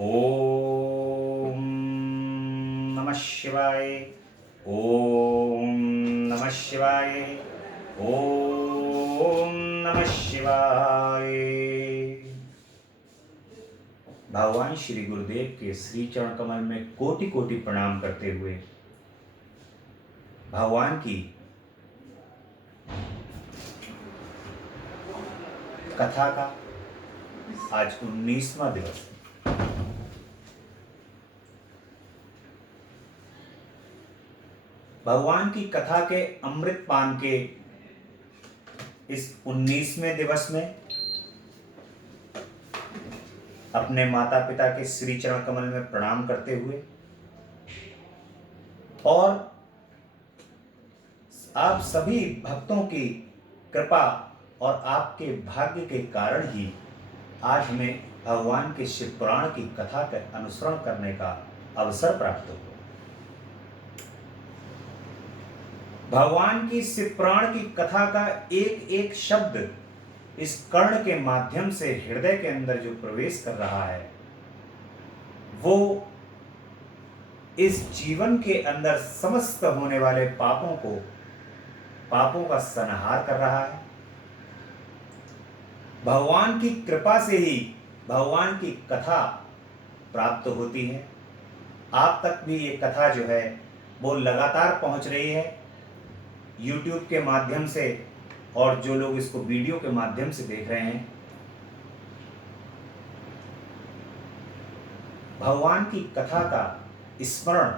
ओम नमः शिवाय। ओम नमः शिवाय। ओम नमः शिवाय। भगवान श्री गुरुदेव के श्री चरण कमल में कोटि कोटि प्रणाम करते हुए भगवान की कथा का आज 19वां दिवस। भगवान की कथा के अमृत पान के इस 19वें दिवस में अपने माता पिता के श्री चरण कमल में प्रणाम करते हुए और आप सभी भक्तों की कृपा और आपके भाग्य के कारण ही आज हमें भगवान के शिव पुराण की कथा का अनुसरण करने का अवसर प्राप्त हुआ। भगवान की शिव पुराण की कथा का एक एक शब्द इस कर्ण के माध्यम से हृदय के अंदर जो प्रवेश कर रहा है वो इस जीवन के अंदर समस्त होने वाले पापों का संहार कर रहा है। भगवान की कृपा से ही भगवान की कथा प्राप्त होती है। आप तक भी ये कथा जो है वो लगातार पहुंच रही है YouTube के माध्यम से, और जो लोग इसको वीडियो के माध्यम से देख रहे हैं, भगवान की कथा का स्मरण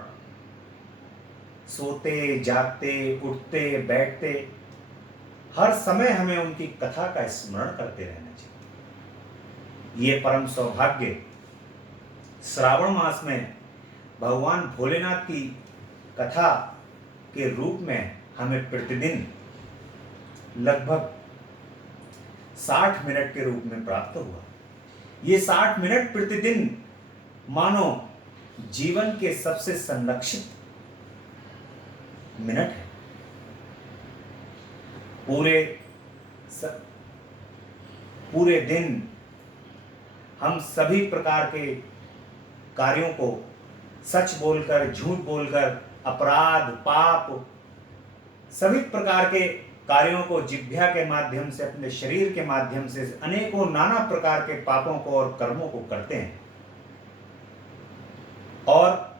सोते जागते उठते बैठते हर समय हमें उनकी कथा का स्मरण करते रहना चाहिए। ये परम सौभाग्य श्रावण मास में भगवान भोलेनाथ की कथा के रूप में हमें प्रतिदिन लगभग 60 मिनट के रूप में प्राप्त हुआ। ये 60 मिनट प्रतिदिन मानो जीवन के सबसे संरक्षित मिनट है। पूरे दिन हम सभी प्रकार के कार्यों को सच बोलकर झूठ बोलकर अपराध पाप सभी प्रकार के कार्यों को जिह्वा के माध्यम से अपने शरीर के माध्यम से अनेकों नाना प्रकार के पापों को और कर्मों को करते हैं। और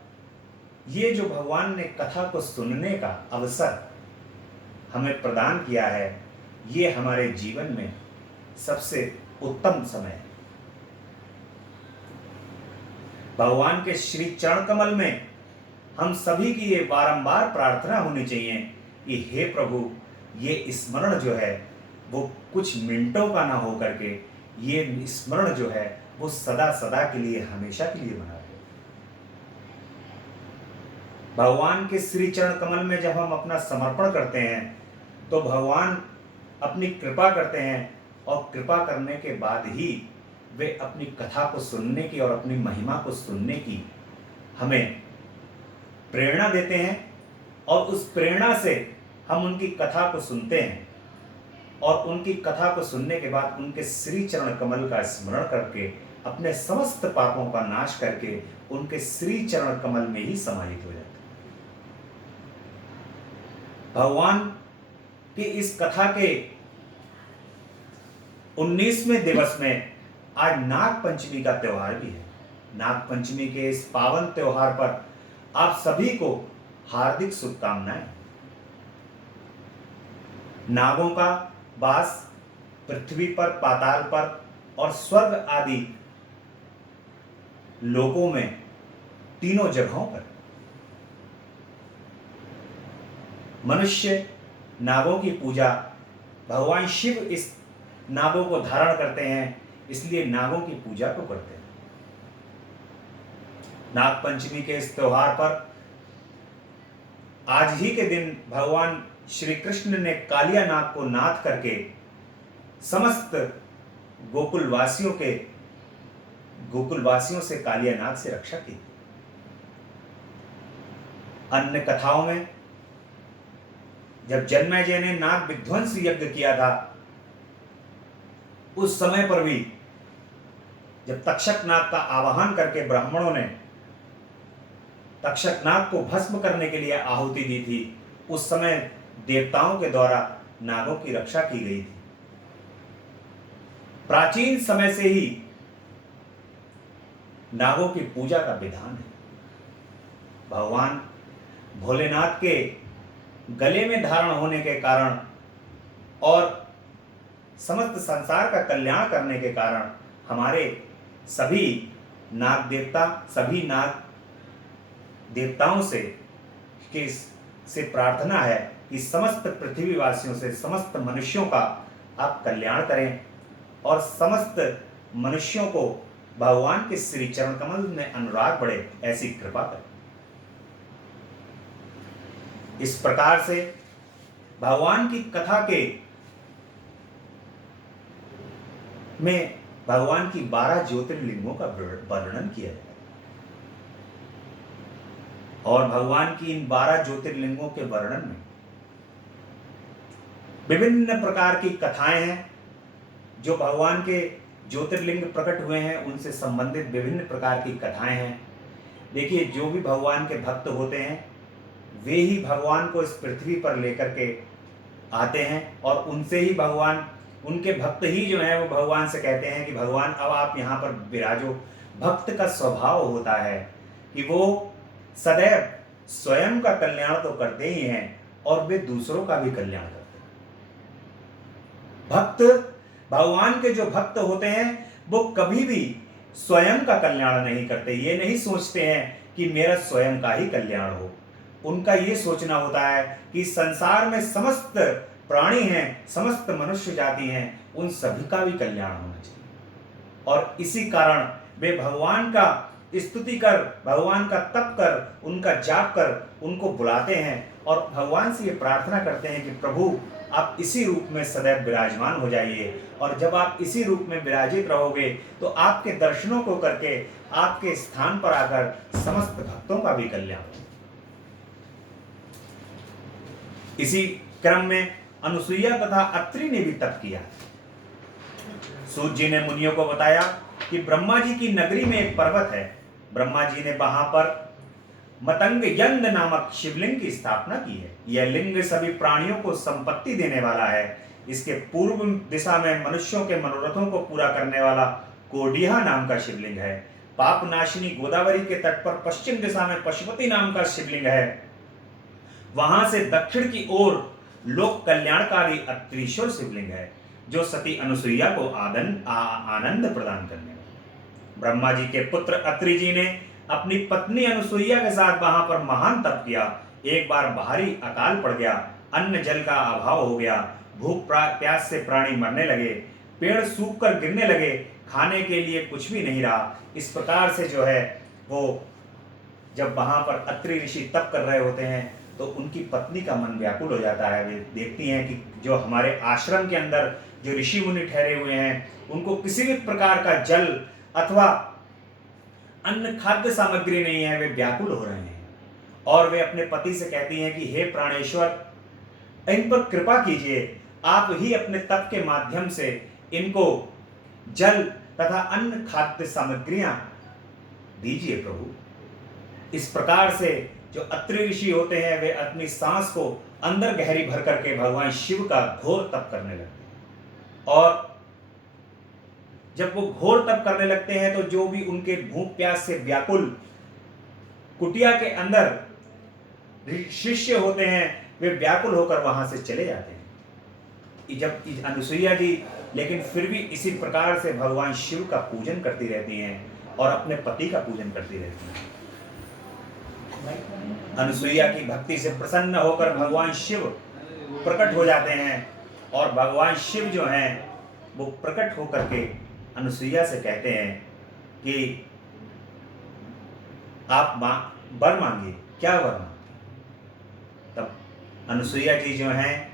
ये जो भगवान ने कथा को सुनने का अवसर हमें प्रदान किया है, ये हमारे जीवन में सबसे उत्तम समय है। भगवान के श्री चरण कमल में हम सभी की ये बारंबार प्रार्थना होनी चाहिए कि हे प्रभु, ये स्मरण जो है वो कुछ मिनटों का ना हो करके ये स्मरण जो है वो सदा सदा के लिए हमेशा के लिए बना रहे। भगवान के श्री चरण कमल में जब हम अपना समर्पण करते हैं तो भगवान अपनी कृपा करते हैं, और कृपा करने के बाद ही वे अपनी कथा को सुनने की और अपनी महिमा को सुनने की हमें प्रेरणा देते हैं। और उस प्रेरणा से हम उनकी कथा को सुनते हैं, और उनकी कथा को सुनने के बाद उनके श्री चरण कमल का स्मरण करके अपने समस्त पापों का नाश करके उनके श्री चरण कमल में ही समाहित हो जाते हैं। भगवान की इस कथा के 19वें दिवस में आज नाग पंचमी का त्योहार भी है। नाग पंचमी के इस पावन त्योहार पर आप सभी को हार्दिक शुभकामनाएं। नागों का वास पृथ्वी पर, पाताल पर और स्वर्ग आदि लोकों में तीनों जगहों पर। मनुष्य नागों की पूजा, भगवान शिव इस नागों को धारण करते हैं, इसलिए नागों की पूजा को करते हैं। नाग पंचमी के इस त्योहार पर आज ही के दिन भगवान श्री कृष्ण ने कालिया नाग को नाथ करके समस्त गोकुलवासियों से कालिया नाग से रक्षा की। अन्य कथाओं में जब जन्मेजय ने नाग विध्वंस यज्ञ किया था, उस समय पर भी जब तक्षक नाग का आवाहन करके ब्राह्मणों ने तक्षक नाग को भस्म करने के लिए आहुति दी थी, उस समय देवताओं के द्वारा नागों की रक्षा की गई थी। प्राचीन समय से ही नागों की पूजा का विधान है। भगवान भोलेनाथ के गले में धारण होने के कारण और समस्त संसार का कल्याण करने के कारण हमारे सभी नाग देवता, सभी नाग देवताओं से प्रार्थना है कि समस्त पृथ्वीवासियों से, समस्त मनुष्यों का आप कल्याण करें और समस्त मनुष्यों को भगवान के श्री चरण कमल में अनुराग बढ़े, ऐसी कृपा करें। इस प्रकार से भगवान की कथा के में भगवान की 12 ज्योतिर्लिंगों का वर्णन किया जाए और भगवान की इन 12 ज्योतिर्लिंगों के वर्णन में विभिन्न प्रकार की कथाएं हैं। जो भगवान के ज्योतिर्लिंग प्रकट हुए हैं उनसे संबंधित विभिन्न प्रकार की कथाएं हैं। देखिए, जो भी भगवान के भक्त होते हैं वे ही भगवान को इस पृथ्वी पर लेकर के आते हैं और उनसे ही भगवान, उनके भक्त ही जो है वो भगवान से कहते हैं कि भगवान अब आप यहाँ पर विराजो। भक्त का स्वभाव होता है कि वो सदैव स्वयं का कल्याण तो करते ही हैं और वे दूसरों का भी कल्याण करते हैं। भक्त, भगवान के जो भक्त होते हैं वो कभी भी स्वयं का कल्याण नहीं करते। ये नहीं सोचते हैं कि मेरा स्वयं का ही कल्याण हो। उनका ये सोचना होता है कि संसार में समस्त प्राणी हैं, समस्त मनुष्य जाति हैं, उन सभी का भी कल्याण होना चाहिए। और इसी कारण वे भगवान का स्तुति कर, भगवान का तप कर, उनका जाप कर उनको बुलाते हैं और भगवान से ये प्रार्थना करते हैं कि प्रभु आप इसी रूप में सदैव विराजमान हो जाइए और जब आप इसी रूप में विराजित रहोगे तो आपके दर्शनों को करके आपके स्थान पर आकर समस्त भक्तों का भी कल्याण हो। इसी क्रम में अनुसुईया तथा अत्रि ने भी तप किया। सूत जी ने मुनियों को बताया कि ब्रह्मा जी की नगरी में एक पर्वत है। ब्रह्मा जी ने वहां पर मतंग यंग नामक शिवलिंग की स्थापना की है। यह लिंग सभी प्राणियों को संपत्ति देने वाला है। इसके पूर्व दिशा में मनुष्यों के मनोरथों को पूरा करने वाला कोडिया नाम का शिवलिंग है। पाप नाशिनी गोदावरी के तट पर पश्चिम दिशा में पशुपति नाम का शिवलिंग है। वहां से दक्षिण की ओर लोक कल्याणकारी अत्रीश्वर शिवलिंग है जो सती अनुसुईया को आनंद प्रदान करने वाला। ब्रह्मा जी के पुत्र अत्रि जी ने अपनी पत्नी अनुसुईया के साथ वहां पर महान तप किया। एक बार भारी अकाल पड़ गया, अन्न जल का अभाव हो गया, भूख प्यास से प्राणी मरने लगे, पेड़ सूख कर गिरने लगे, खाने के लिए कुछ भी नहीं रहा। इस प्रकार से जो है वो जब वहां पर अत्रि ऋषि तप कर रहे होते हैं तो उनकी पत्नी का मन व्याकुल हो जाता है। वे देखती हैं कि जो हमारे आश्रम के अंदर जो ऋषि मुनि ठहरे हुए हैं उनको किसी भी प्रकार का जल अथवा अन्न खाद्य सामग्री नहीं है, वे व्याकुल हो रहे हैं और वे अपने पति से कहती हैं कि हे प्राणेश्वर इन पर कृपा कीजिए, आप ही अपने तप के माध्यम से इनको जल तथा अन्न खाद्य सामग्रियां दीजिए प्रभु। इस प्रकार से जो अत्रि ऋषि होते हैं वे अपनी सांस को अंदर गहरी भर करके भगवान शिव का घोर तप करने लगते हैं और जब वो घोर तप करने लगते हैं तो जो भी उनके भूख प्यास से व्याकुल कुटिया के अंदर शिष्य होते हैं वे व्याकुल होकर वहां से चले जाते हैं। जब अनुसुईया जी लेकिन फिर भी इसी प्रकार से भगवान शिव का पूजन करती रहती हैं और अपने पति का पूजन करती रहती हैं। अनुसुईया की भक्ति से प्रसन्न होकर भगवान शिव प्रकट हो जाते हैं और भगवान शिव जो हैं वो प्रकट होकर के अनुसुईया से कहते हैं कि आप वर मांगिए, क्या वर मांगे। तब अनुसुईया जी जो हैं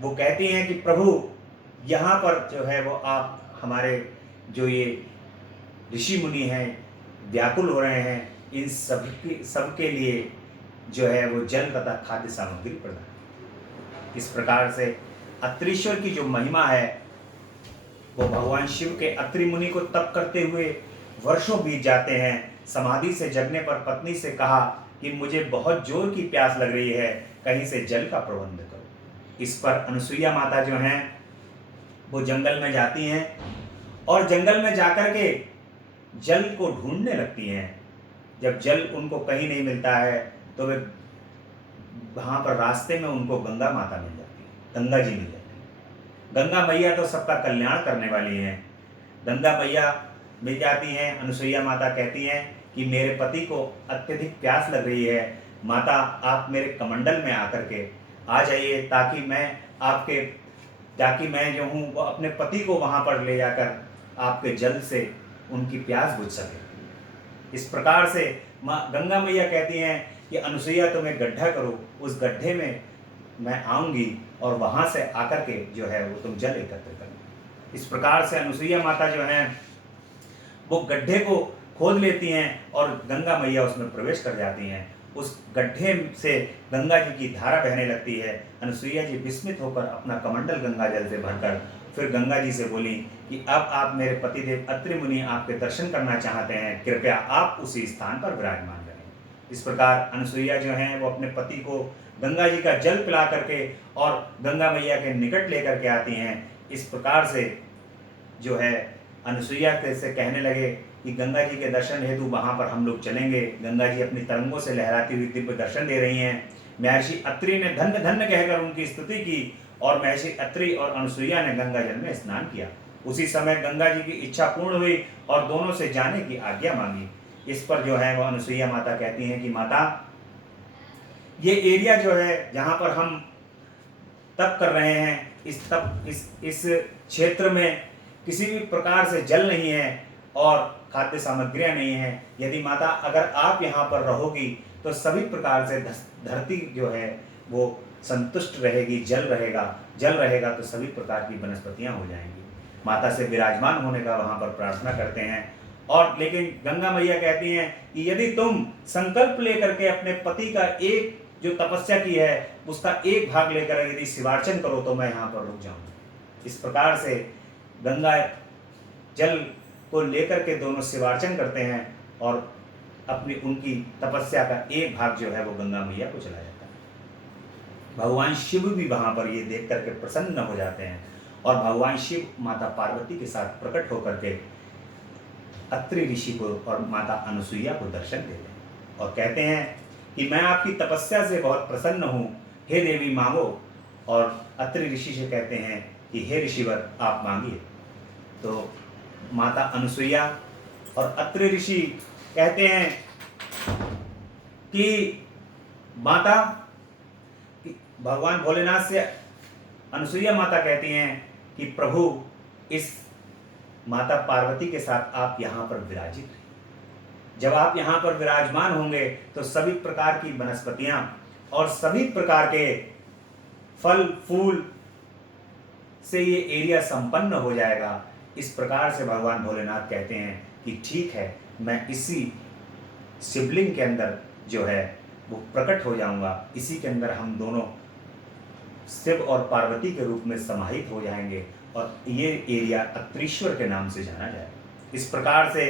वो कहती हैं कि प्रभु यहाँ पर जो है वो आप हमारे जो ये ऋषि मुनि हैं व्याकुल हो रहे हैं, इन सबके लिए जो है वो जल तथा खाद्य सामग्री प्रदान। इस प्रकार से अत्रीश्वर की जो महिमा है वो भगवान शिव के अत्रि मुनि को तप करते हुए वर्षों बीत जाते हैं। समाधि से जगने पर पत्नी से कहा कि मुझे बहुत जोर की प्यास लग रही है, कहीं से जल का प्रबंध करो। इस पर अनुसुईया माता जो हैं वो जंगल में जाती हैं और जंगल में जाकर के जल को ढूंढने लगती हैं। जब जल उनको कहीं नहीं मिलता है तो वे वहाँ पर रास्ते में उनको गंगा माता मिल जाती है, गंगा जी मिल जाती है। गंगा मैया तो सबका कल्याण करने वाली हैं। गंगा मैया मिल जाती हैं। अनुसुईया माता कहती हैं कि मेरे पति को अत्यधिक प्यास लग रही है, माता आप मेरे कमंडल में आकर के आ जाइए ताकि मैं जो हूँ वो अपने पति को वहाँ पर ले जाकर आपके जल से उनकी प्यास बुझ सके। इस प्रकार से माँ गंगा मैया कहती हैं कि अनुसुईया तुम एक गड्ढा करो, उस गड्ढे में मैं आऊँगी और वहाँ से आकर के जो है वो तुम जल एकत्र करो। इस प्रकार से अनुसुईया माता जो हैं वो गड्ढे को खोद लेती हैं और गंगा मैया उसमें प्रवेश कर जाती हैं। उस गड्ढे से गंगा जी की धारा बहने लगती है। अनुसुईया जी विस्मित होकर अपना कमंडल गंगा जल से भरकर फिर गंगा जी से बोली कि अब आप मेरे पतिदेव अत्रि मुनि आपके दर्शन करना चाहते हैं, कृपया आप उसी स्थान पर विराजमान रहें। इस प्रकार अनुसुईया जो हैं वो अपने पति को गंगा जी का जल पिला करके और गंगा मैया के निकट लेकर के आती हैं। इस प्रकार से जो है अनुसुईया से कहने लगे कि गंगा जी के दर्शन हेतु वहाँ पर हम लोग चलेंगे। गंगा जी अपनी तरंगों से लहराती हुई दिव्य दर्शन दे रही हैं। महर्षि अत्रि ने धन्य धन्य कहकर उनकी स्तुति की और महर्षि अत्रि और अनुसुईया ने गंगा जल में स्नान किया। उसी समय गंगा जी की इच्छा पूर्ण हुई और दोनों से जाने की आज्ञा मांगी। इस पर जो है वह अनुसुईया माता कहती हैं कि माता ये एरिया जो है जहाँ पर हम तप कर रहे हैं, इस क्षेत्र में किसी भी प्रकार से जल नहीं है और खाद्य सामग्रियां नहीं है। यदि माता अगर आप यहाँ पर रहोगी तो सभी प्रकार से धरती जो है वो संतुष्ट रहेगी, जल रहेगा तो सभी प्रकार की वनस्पतियां हो जाएंगी। माता से विराजमान होने का वहाँ पर प्रार्थना करते हैं। और लेकिन गंगा मैया कहती हैं कि यदि तुम संकल्प लेकर के अपने पति का एक जो तपस्या की है उसका एक भाग लेकर यदि शिवार्चन करो तो मैं यहाँ पर रुक जाऊंगा। इस प्रकार से गंगा जल को लेकर के दोनों शिवार्चन करते हैं और अपनी उनकी तपस्या का एक भाग जो है वो गंगा मैया को चला जाता है। भगवान शिव भी वहाँ पर ये देख करके प्रसन्न हो जाते हैं और भगवान शिव माता पार्वती के साथ प्रकट होकर के अत्रि ऋषि को और माता अनुसुईया को दर्शन देते हैं और कहते हैं कि मैं आपकी तपस्या से बहुत प्रसन्न हूँ, हे देवी मांगो। और अत्रि ऋषि से कहते हैं कि हे ऋषिवर आप मांगिए। तो माता अनुसुईया और अत्रि ऋषि कहते हैं कि माता भगवान भोलेनाथ से अनुसुईया माता कहती हैं कि प्रभु इस माता पार्वती के साथ आप यहाँ पर विराजित रहिए। जब आप यहाँ पर विराजमान होंगे तो सभी प्रकार की वनस्पतियाँ और सभी प्रकार के फल फूल से ये एरिया संपन्न हो जाएगा। इस प्रकार से भगवान भोलेनाथ कहते हैं कि ठीक है, मैं इसी शिवलिंग के अंदर जो है वो प्रकट हो जाऊंगा, इसी के अंदर हम दोनों शिव और पार्वती के रूप में समाहित हो जाएंगे और ये एरिया अत्रीश्वर के नाम से जाना जाएगा। इस प्रकार से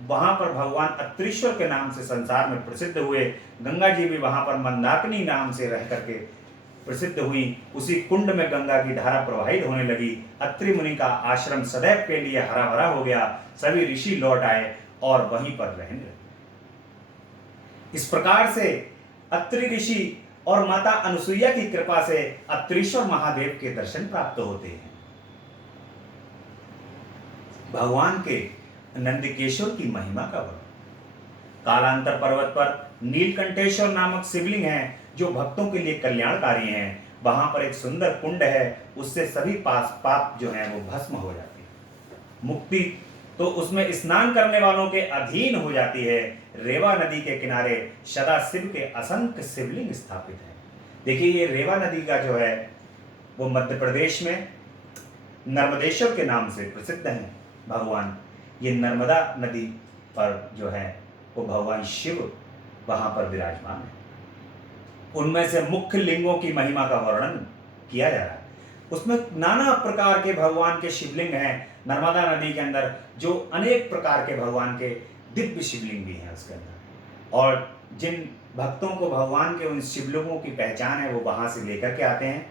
वहाँ पर भगवान अत्रीश्वर के नाम से संसार में प्रसिद्ध हुए। गंगा जी भी वहाँ पर मंदाकिनी नाम से रह करके प्रसिद्ध हुई। उसी कुंड में गंगा की धारा प्रवाहित होने लगी। अत्रि मुनि का आश्रम सदैव के लिए हरा भरा हो गया। सभी ऋषि लौट आए और वहीं पर रहने लगे। इस प्रकार से अत्रि ऋषि और माता अनुसुईया की कृपा से अत्रीश्वर महादेव के दर्शन प्राप्त होते हैं। भगवान के नंदिकेश्वर की महिमा का वर्णन। कालांतर पर्वत पर नीलकंठेश्वर नामक शिवलिंग है जो भक्तों के लिए कल्याणकारी हैं। वहां पर एक सुंदर कुंड है, उससे सभी पाप जो हैं वो भस्म हो जाती है। मुक्ति तो उसमें स्नान करने वालों के अधीन हो जाती है। रेवा नदी के किनारे सदा शिव के असंख्य शिवलिंग स्थापित हैं। देखिए ये रेवा नदी का जो है वो मध्य प्रदेश में नर्मदेश्वर के नाम से प्रसिद्ध है भगवान। ये नर्मदा नदी पर जो है वो भगवान शिव वहां पर विराजमान है। उनमें से मुख्य लिंगों की महिमा का वर्णन किया जा रहा है। उसमें नाना प्रकार के भगवान के शिवलिंग हैं नर्मदा नदी के अंदर, जो अनेक प्रकार के भगवान के दिव्य शिवलिंग भी हैं उसके अंदर। और जिन भक्तों को भगवान के उन शिवलिंगों की पहचान है वो वहां से लेकर के आते हैं।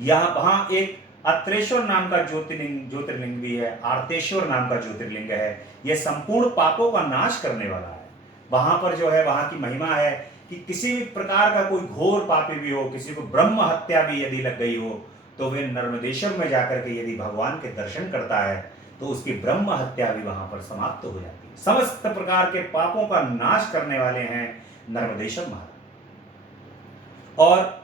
यहाँ वहां एक अत्रेश्वर नाम का ज्योतिर्लिंग भी है, आर्तेश्वर नाम का ज्योतिर्लिंग है। यह संपूर्ण पापों का नाश करने वाला है। वहां पर जो है वहां की महिमा है कि किसी भी प्रकार का कोई घोर पापी भी हो, किसी को ब्रह्म हत्या भी यदि लग गई हो, तो वे नर्मदेश्वर में जाकर के यदि भगवान के दर्शन करता है तो उसकी ब्रह्म हत्या भी वहां पर समाप्त हो जाती है। समस्त प्रकार के पापों का नाश करने वाले हैं नर्मदेश्वर महाराज। और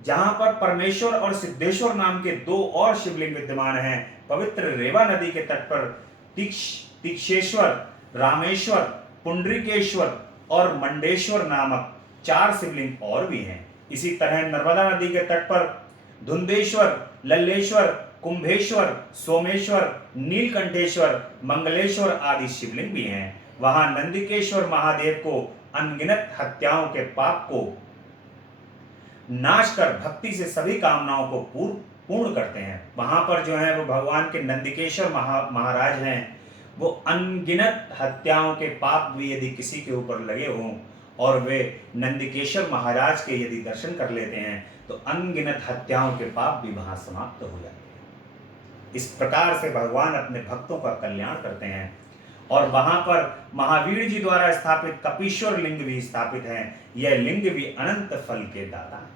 जहां पर परमेश्वर और सिद्धेश्वर नाम के दो और शिवलिंग विद्यमान हैं, पवित्र रेवा नदी के तट पर तीक्षेश्वर, रामेश्वर, पुंडरीकेश्वर और मंडेश्वर नामक 4 शिवलिंग और भी हैं। इसी तरह नर्मदा नदी के तट पर धुंदेश्वर, लल्लेश्वर, कुंभेश्वर, सोमेश्वर, नीलकंठेश्वर, मंगलेश्वर आदि शिवलिंग भी हैं। वहां नंदिकेश्वर महादेव को अनगिनत हत्याओं के पाप को नाश कर भक्ति से सभी कामनाओं को पूर्ण करते हैं। वहां पर जो है वो भगवान के नंदिकेश्वर महाराज हैं। वो अनगिनत हत्याओं के पाप भी यदि किसी के ऊपर लगे हों और वे नंदिकेश्वर महाराज के यदि दर्शन कर लेते हैं तो अनगिनत हत्याओं के पाप भी वहां समाप्त हो जाते हैं। इस प्रकार से भगवान अपने भक्तों का कल्याण करते हैं। और वहां पर महावीर जी द्वारा स्थापित कपीश्वर लिंग भी स्थापित है। यह लिंग भी अनंत फल के दाता है।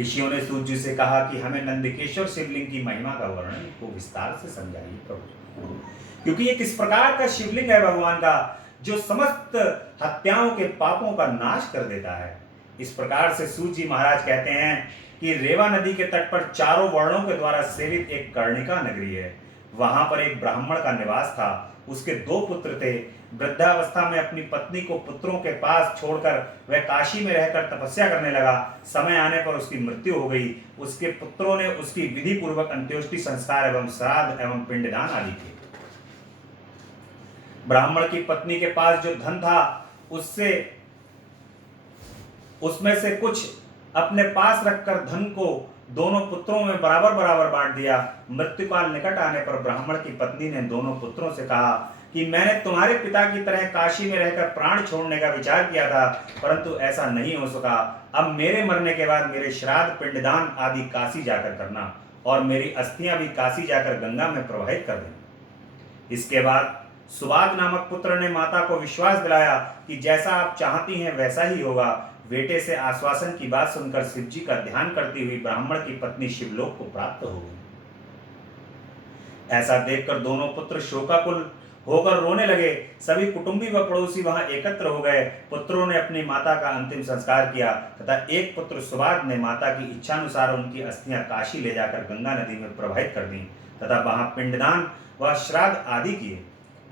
ऋषियों ने सूत जी से कहा कि हमें नंदिकेश्वर शिवलिंग की महिमा का वर्णन को विस्तार से समझाइए प्रभु, क्योंकि ये किस प्रकार का शिवलिंग है भगवान का जो समस्त हत्याओं के पापों का नाश कर देता है। इस प्रकार से सूत जी महाराज कहते हैं कि रेवा नदी के तट पर चारों वर्णों के द्वारा सेवित एक कर्णिका नगरी है। वहां पर एक ब्राह्मण का निवास था। उसके 2 पुत्र थे। वृद्धावस्था में अपनी पत्नी को पुत्रों के पास छोड़कर वह काशी में रहकर तपस्या करने लगा। समय आने पर उसकी मृत्यु हो गई। उसके पुत्रों ने उसकी विधि पूर्वक अंत्योष्टि संस्कार एवं श्राद्ध एवं पिंडदान आदि किए। ब्राह्मण की पत्नी के पास जो धन था उसमें से कुछ अपने पास रखकर धन को दोनों पुत्रों में बराबर बराबर बांट दिया। मृत्युकाल निकट आने पर ब्राह्मण की पत्नी ने दोनों पुत्रों से कहा कि मैंने तुम्हारे पिता की तरह काशी में रहकर प्राण छोड़ने का विचार किया था, परंतु ऐसा नहीं हो सका। अब मेरे मरने के बाद मेरे श्राद्ध पिंडदान आदि काशी जाकर करना और मेरी अस्थियां भी काशी जाकर गंगा में प्रवाहित कर देना। इसके बाद सुबाद नामक पुत्र ने माता को विश्वास दिलाया कि जैसा आप चाहती हैं वैसा ही होगा। बेटे से आश्वासन की बात सुनकर शिव जी का ध्यान करती हुई ब्राह्मण की पत्नी शिवलोक को प्राप्त हो गई। ऐसा देखकर दोनों पुत्र शोकाकुल होकर रोने लगे। सभी कुटुंबी व पड़ोसी वहां एकत्र हो गए। पुत्रों ने अपनी माता का अंतिम संस्कार किया तथा एक पुत्र सुबाद ने माता की इच्छानुसार उनकी अस्थियां काशी ले जाकर गंगा नदी में प्रवाहित कर दी तथा वहां पिंडदान व श्राद्ध आदि किए।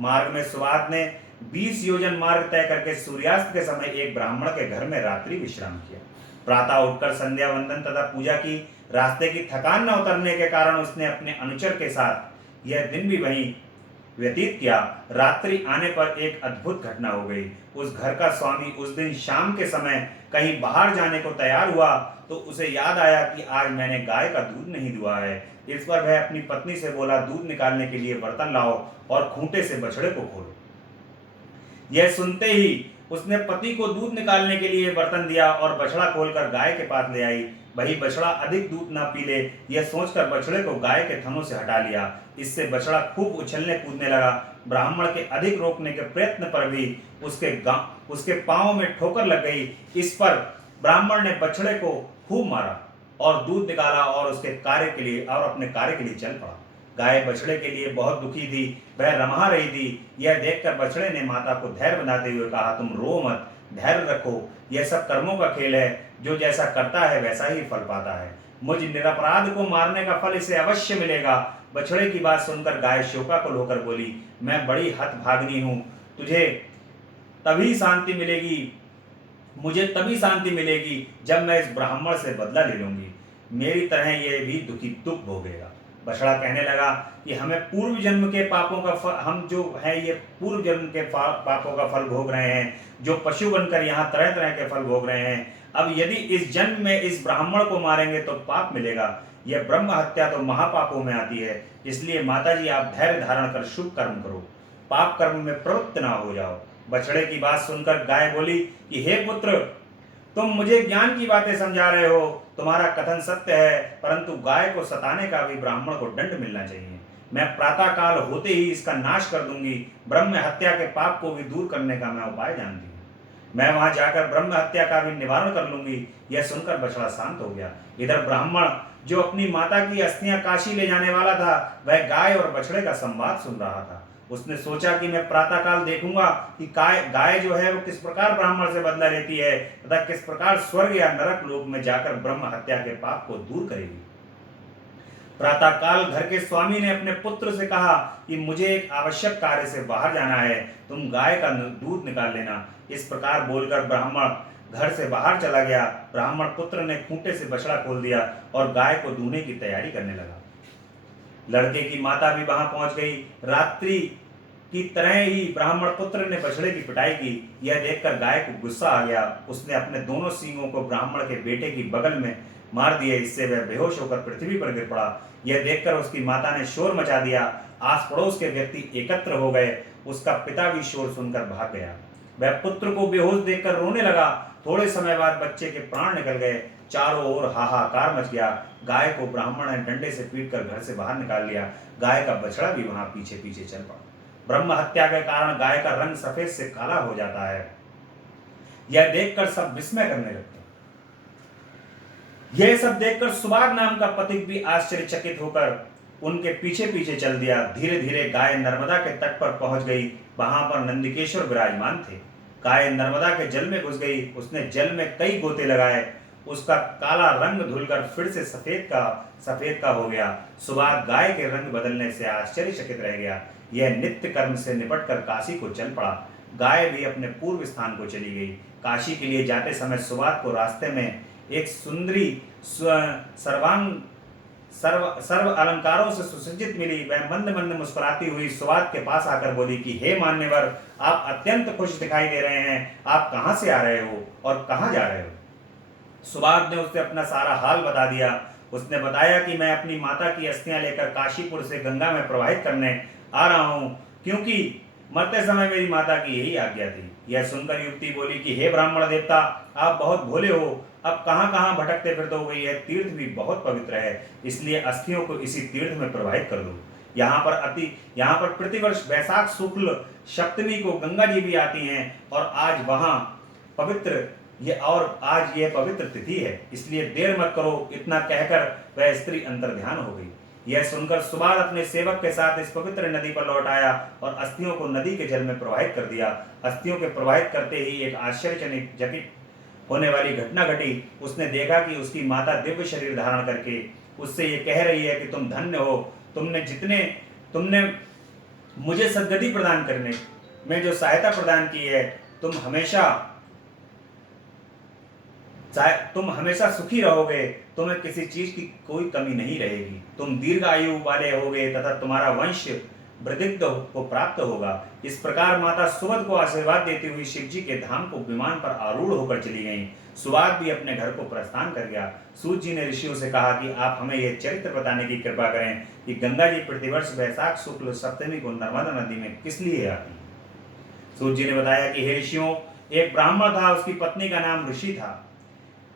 मार्ग में सुबाद ने 20 योजन मार्ग तय करके सूर्यास्त के समय एक ब्राह्मण के घर में रात्रि विश्राम किया। प्रातः उठकर संध्या वंदन तथा पूजा की। रास्ते की थकान न उतरने के कारण उसने अपने अनुचर के साथ यह दिन भी वहीं व्यतीत किया। रात्रि आने पर एक अद्भुत घटना हो गई। उस घर का स्वामी उस दिन शाम के समय कहीं बाहर जाने को तैयार हुआ तो उसे याद आया कि आज मैंने गाय का दूध नहीं दुआ है। इस पर वह अपनी पत्नी से बोला, दूध निकालने के लिए बर्तन लाओ और खूंटे से बछड़े को खोलो। यह सुनते ही उसने पति को दूध निकालने के लिए बर्तन दिया और बछड़ा खोलकर गाय के पास ले आई। वही बछड़ा अधिक दूध ना पी ले, यह सोचकर बछड़े को गाय के थनों से हटा लिया। इससे बछड़ा खूब उछलने कूदने लगा। ब्राह्मण के अधिक रोकने के प्रयत्न पर भी उसके पांव में ठोकर लग गई। इस पर ब्राह्मण ने बछड़े को खूब मारा और दूध निकाला और उसके कार्य के लिए और अपने कार्य के लिए चल पड़ा। गाय बछड़े के लिए बहुत दुखी थी, वह रमहा रही थी। यह देखकर बछड़े ने माता को धैर्य बनाते हुए कहा, तुम रो मत, धैर्य रखो, यह सब कर्मों का खेल है, जो जैसा करता है वैसा ही फल पाता है। मुझ निरपराध को मारने का फल इसे अवश्य मिलेगा। बछड़े की बात सुनकर गाय शोकाकुल होकर बोली, मैं बड़ी हतभागिनी हूँ, मुझे तभी शांति मिलेगी जब मैं इस ब्राह्मण से बदला ले लूंगी। मेरी तरह यह भी दुख भोगेगा। बछड़ा कहने लगा कि हमें पूर्व जन्म के पापों का फल, हम जो है ये पूर्व जन्म के पापों का फल भोग रहे हैं, जो पशु बनकर यहाँ तरह तरह के फल भोग रहे हैं। अब यदि इस जन्म में इस ब्राह्मण को मारेंगे तो पाप मिलेगा। यह ब्रह्म हत्या तो महापापों में आती है। इसलिए माता जी आप धैर्य धारण कर शुभ कर्म करो, पाप कर्म में प्रवृत्त ना हो जाओ। बछड़े की बात सुनकर गाय बोली कि हे पुत्र, तुम मुझे ज्ञान की बातें समझा रहे हो, तुम्हारा कथन सत्य है, परंतु गाय को सताने का भी ब्राह्मण को दंड मिलना चाहिए। मैं प्रातः काल होते ही इसका नाश कर दूंगी। ब्रह्म हत्या के पाप को भी दूर करने का मैं उपाय जानती हूँ। मैं वहां जाकर ब्रह्म हत्या का भी निवारण कर लूंगी। यह सुनकर बछड़ा शांत हो गया। इधर ब्राह्मण जो अपनी माता की अस्थियां काशी ले जाने वाला था, वह गाय और बछड़े का संवाद सुन रहा था। उसने सोचा कि मैं प्रातः काल देखूंगा कि गाय जो है वो किस प्रकार ब्राह्मण से बदला लेती है तथा किस प्रकार स्वर्ग या नरक लोक में जाकर ब्रह्म हत्या के पाप को दूर करेगी। प्रातः काल घर के स्वामी ने अपने पुत्र से कहा कि मुझे एक आवश्यक कार्य से बाहर जाना है, तुम गाय का दूध निकाल लेना। इस प्रकार बोलकर ब्राह्मण घर से बाहर चला गया। ब्राह्मण पुत्र ने खूंटे से बछड़ा खोल दिया और गाय को दूहने की तैयारी करने लगा। लड़के की माता भी वहां पहुंच गई। रात्रि की तरह ही ब्राह्मण पुत्र ने बछड़े की पिटाई की। यह देखकर गाय को गुस्सा आ गया। उसने अपने दोनों सींगों को ब्राह्मण के बेटे की बगल में मार दिए। इससे वह बेहोश होकर पृथ्वी पर गिर पड़ा। यह देखकर उसकी माता ने शोर मचा दिया। आस पड़ोस के व्यक्ति एकत्र हो गए। उसका पिता भी शोर सुनकर भाग गया। वह पुत्र को बेहोश देखकर रोने लगा। थोड़े समय बाद बच्चे के प्राण निकल गए। चारों ओर हाहाकार मच गया। गाय को ब्राह्मण ने डंडे से पीटकर घर से बाहर निकाल लिया। गाय का बछड़ा भी वहां पीछे पीछे चल पड़ा। ब्रह्म हत्या के कारण गाय का रंग सफेद से काला हो जाता है। यह देखकर सब विस्मय करने लगते। यह सब देखकर सुबाग नाम का पथिक भी आश्चर्यचकित होकर उनके पीछे पीछे चल दिया। धीरे धीरे गाय नर्मदा के तट पर पहुंच गई। वहां पर नंदिकेश्वर विराजमान थे। गाय नर्मदा के जल में घुस गई। उसने जल में कई गोते लगाए। उसका काला रंग धुलकर फिर से सफेद का हो गया। सुबाग गाय के रंग बदलने से आश्चर्यचकित रह गया। यह नित्य कर्म से निपटकर काशी को चल पड़ा। गाय भी अपने पूर्व स्थान को चली गई। काशी के लिए जाते समय सुबाग को रास्ते में एक सुंदरी सर्व अलंकारों से सुसज्जित मिली। वह मंद मंद मुस्कुराती हुई सुबाग के पास आकर बोली कि हे मान्यवर, आप अत्यंत खुश दिखाई दे रहे हैं। आप कहां से आ रहे हो और कहां जा रहे हो? सुबाग ने उससे अपना सारा हाल बता दिया। उसने बताया कि मैं अपनी माता की अस्थियां लेकर काशीपुर से गंगा में प्रवाहित करने आ रहा हूं, क्योंकि मरते समय मेरी माता की यही आज्ञा थी। यह सुनकर युवती बोली कि हे ब्राह्मण देवता, आप बहुत भोले हो। अब कहां कहां भटकते फिरते हो? यह तीर्थ भी बहुत पवित्र है, इसलिए अस्थियों को इसी तीर्थ में प्रवाहित कर दो। यहाँ पर प्रतिवर्ष वैशाख शुक्ल सप्तमी को गंगा जी भी आती हैं और आज ये पवित्र तिथि है, इसलिए देर मत करो। इतना कहकर वह स्त्री अंतर्ध्यान हो गई। यह सुनकर सुबाग अपने सेवक के साथ इस पवित्र नदी पर लौट आया और अस्थियों को नदी के जल में प्रवाहित कर दिया। अस्थियों के प्रवाहित करते ही एक आश्चर्यचकित होने वाली घटना घटी। उसने देखा कि उसकी माता दिव्य शरीर धारण करके उससे ये कह रही है कि तुम धन्य हो। तुमने मुझे सद्गति प्रदान करने में जो सहायता प्रदान की है, तुम हमेशा सुखी रहोगे। तुम्हें किसी चीज की कोई कमी नहीं रहेगी। तुम दीर्घ आयु वाले होगे तथा तुम्हारा वंश वृद्धित्व को प्राप्त होगा। इस प्रकार माता सुबध को आशीर्वाद देती हुई शिवजी के धाम को विमान पर आरूढ़ होकर चली गईं। सुबाग भी अपने घर को प्रस्थान कर गया। सूत जी ने ऋषियों से कहा कि आप हमें यह चरित्र बताने की कृपा करें कि गंगा जी प्रतिवर्ष वैशाख शुक्ल सप्तमी को नर्मदा नदी में किस लिए आती है। सूत जी ने बताया कि हे ऋषियों, एक ब्राह्मण था, उसकी पत्नी का नाम ऋषि था।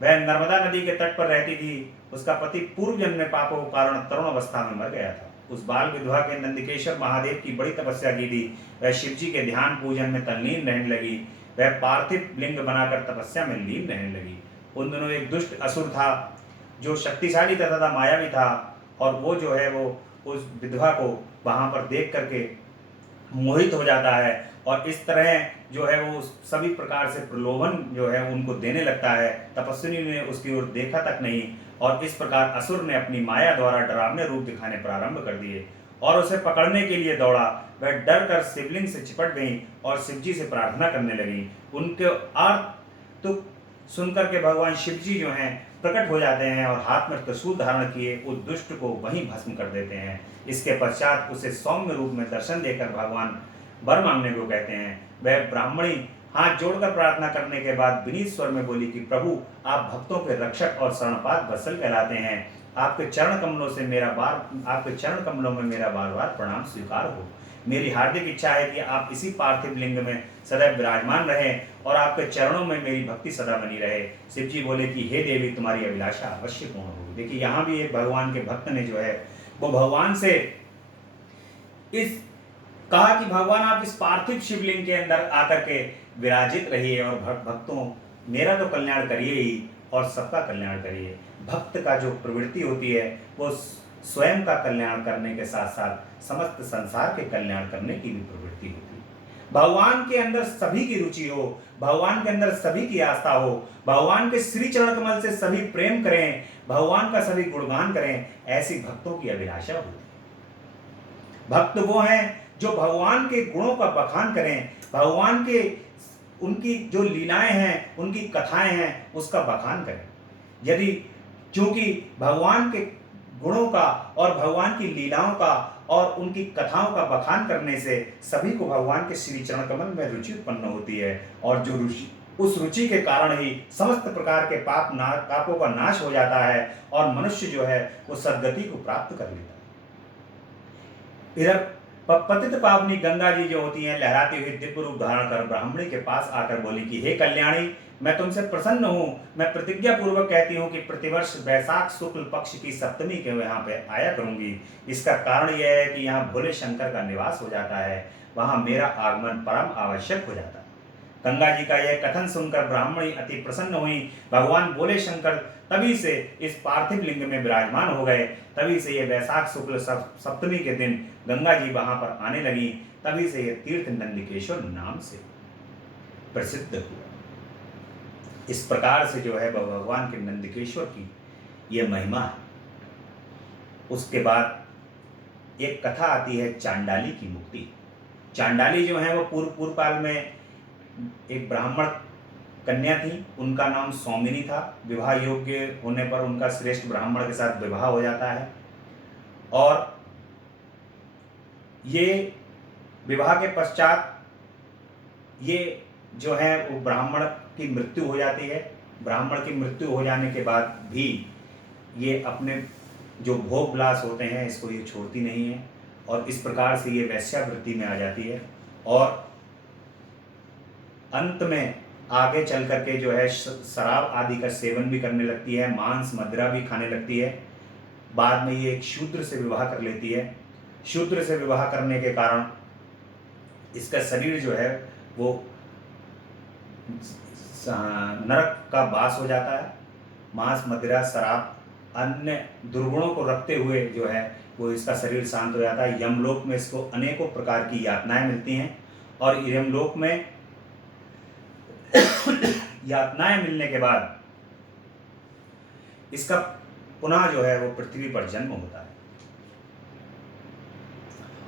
वह नर्मदा नदी के तट पर रहती थी। उसका पति पूर्व जन्म में पापों के कारण तरुण अवस्था में मर गया था। उस बाल विधवा के नंदिकेश्वर महादेव की बड़ी तपस्या की थी। वह शिवजी के ध्यान पूजन में तल्लीन रहने लगी। वह पार्थिव लिंग बनाकर तपस्या में लीन रहने लगी। उन दिनों एक दुष्ट असुर था जो शक्तिशाली तथा मायावी था, और वो जो है वो उस विधवा को वहां पर देख करके मोहित हो जाता है और इस तरह जो है वो सभी प्रकार से प्रलोभन जो है उनको देने लगता है। तपस्विनी ने उसकी ओर देखा तक नहीं और इस प्रकार असुर ने अपनी माया द्वारा डरावने रूप दिखाने प्रारंभ कर दिए और उसे पकड़ने के लिए दौड़ा। वह डर कर शिवलिंग से चिपट गई और शिवजी से प्रार्थना करने लगी। उनके आर्त सुनकर के भगवान शिव जी जो हैं प्रकट हो जाते हैं और हाथ में त्रिशूल धारण किए उस दुष्ट को वहीं भस्म कर देते हैं। इसके पश्चात उसे सौम्य रूप में दर्शन देकर भगवान वर मांगने को कहते हैं। वह ब्राह्मणी हाथ जोड़कर प्रार्थना करने के बाद विनीत स्वर में बोली कि प्रभु, आप भक्तों के रक्षक और शरणपात वत्सल कहलाते हैं। आपके चरण कमलों में मेरा बार बार प्रणाम स्वीकार हो। मेरी हार्दिक इच्छा है कि आप इसी पार्थिव लिंग में सदैव विराजमान रहें और आपके चरणों में मेरी भक्ति सदा बनी रहे। शिव जी बोले कि हे देवी, तुम्हारी अभिलाषा अवश्य पूर्ण होगी। देखिए, यहाँ भी एक भगवान के भक्त ने जो है वो भगवान से इस कहा कि भगवान, आप इस पार्थिव शिवलिंग के अंदर आकर के विराजित रहिए और भक्तों, मेरा तो कल्याण करिए ही और सबका कल्याण करिए। भक्त का जो प्रवृत्ति होती है वो स्वयं का कल्याण करने के साथ साथ समस्त संसार के कल्याण करने की भी प्रवृत्ति होती है। भगवान के अंदर सभी की रुचि हो, भगवान के अंदर सभी की आस्था हो, भगवान के श्री चरण कमल से सभी प्रेम करें, भगवान का सभी गुणगान करें, ऐसी भक्तों की अभिलाषा होती है। भक्त वो हैं जो भगवान के गुणों का बखान करें, भगवान के उनकी जो लीलाएं हैं, उनकी कथाएं हैं, उसका बखान करें। यदि चूंकि भगवान के गुणों का और भगवान की लीलाओं का और उनकी कथाओं का बखान करने से सभी को भगवान के श्री चरण कमल में रुचि उत्पन्न होती है और जो रुचि, उस रुचि के कारण ही समस्त प्रकार के पापों का नाश हो जाता है और मनुष्य जो है वो सद्गति को प्राप्त कर लेता है। इधर पतित पावनी गंगा जी जो होती हैं, लहराती हुई दिव्य रूप धारण कर ब्राह्मणी के पास आकर बोली कि हे कल्याणी, मैं तुमसे प्रसन्न हूँ। मैं प्रतिज्ञा पूर्वक कहती हूँ कि प्रतिवर्ष वैशाख शुक्ल पक्ष की सप्तमी के यहाँ पे आया करूंगी। इसका कारण यह है कि यहाँ भोले शंकर का निवास हो जाता है, वहाँ मेरा आगमन परम आवश्यक हो जाता है। गंगा जी का यह कथन सुनकर ब्राह्मणी अति प्रसन्न हुई। भगवान भोले शंकर तभी से इस पार्थिव लिंग में विराजमान हो गए। तभी से ये वैशाख शुक्ल सप्तमी के दिन गंगा जी वहां पर आने लगी। तभी से यह तीर्थ नंदिकेश्वर नाम से प्रसिद्ध हुआ। इस प्रकार से जो है भगवान के नंदिकेश्वर की यह महिमा है। उसके बाद एक कथा आती है चांडाली की मुक्ति। चांडाली जो है वो पूर्व काल में एक ब्राह्मण कन्या थी, उनका नाम सौमिनी था। विवाह योग्य होने पर उनका श्रेष्ठ ब्राह्मण के साथ विवाह हो जाता है और ये विवाह के पश्चात ये जो है वो ब्राह्मण की मृत्यु हो जाती है। ब्राह्मण की मृत्यु हो जाने के बाद भी ये अपने जो भोग विलास होते हैं इसको ये छोड़ती नहीं है और इस प्रकार से ये वैश्यावृत्ति में आ जाती है और अंत में आगे चल करके जो है शराब आदि का सेवन भी करने लगती है, मांस मदिरा भी खाने लगती है। बाद में ये एक शूद्र से विवाह कर लेती है। शूद्र से विवाह करने के कारण इसका शरीर जो है वो नरक का वास हो जाता है। मांस मदिरा शराब अन्य दुर्गुणों को रखते हुए जो है वो इसका शरीर शांत हो जाता है। यमलोक में इसको अनेकों प्रकार की यातनाएं मिलती हैं और यमलोक में यातनाएं मिलने के बाद इसका पुनः जो है वो पृथ्वी पर जन्म होता है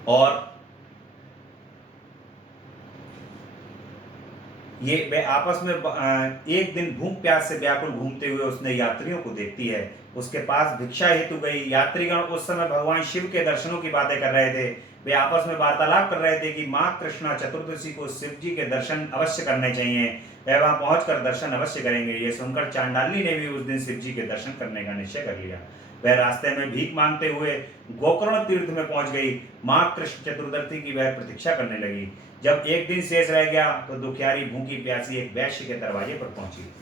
और ये वे आपस में एक दिन भूख प्यास से व्याकुल घूमते हुए उसने यात्रियों को देखती है। उसके पास भिक्षा हेतु गई। यात्रीगण उस समय भगवान शिव के दर्शनों की बातें कर रहे थे। वे आपस में वार्तालाप कर रहे थे कि माँ कृष्णा चतुर्दशी को शिव जी के दर्शन अवश्य करने चाहिए, वह वहां पहुंचकर दर्शन अवश्य करेंगे। ये सुनकर चांडाली ने भी उस दिन शिव जी के दर्शन करने का निश्चय कर लिया। वह रास्ते में भीख मांगते हुए गोकर्ण तीर्थ में पहुंच गई। माँ कृष्ण चतुर्दशी की वह प्रतीक्षा करने लगी। जब एक दिन शेष रह गया तो दुखियारी भूखी प्यासी एक वैश्य के दरवाजे पर पहुंची।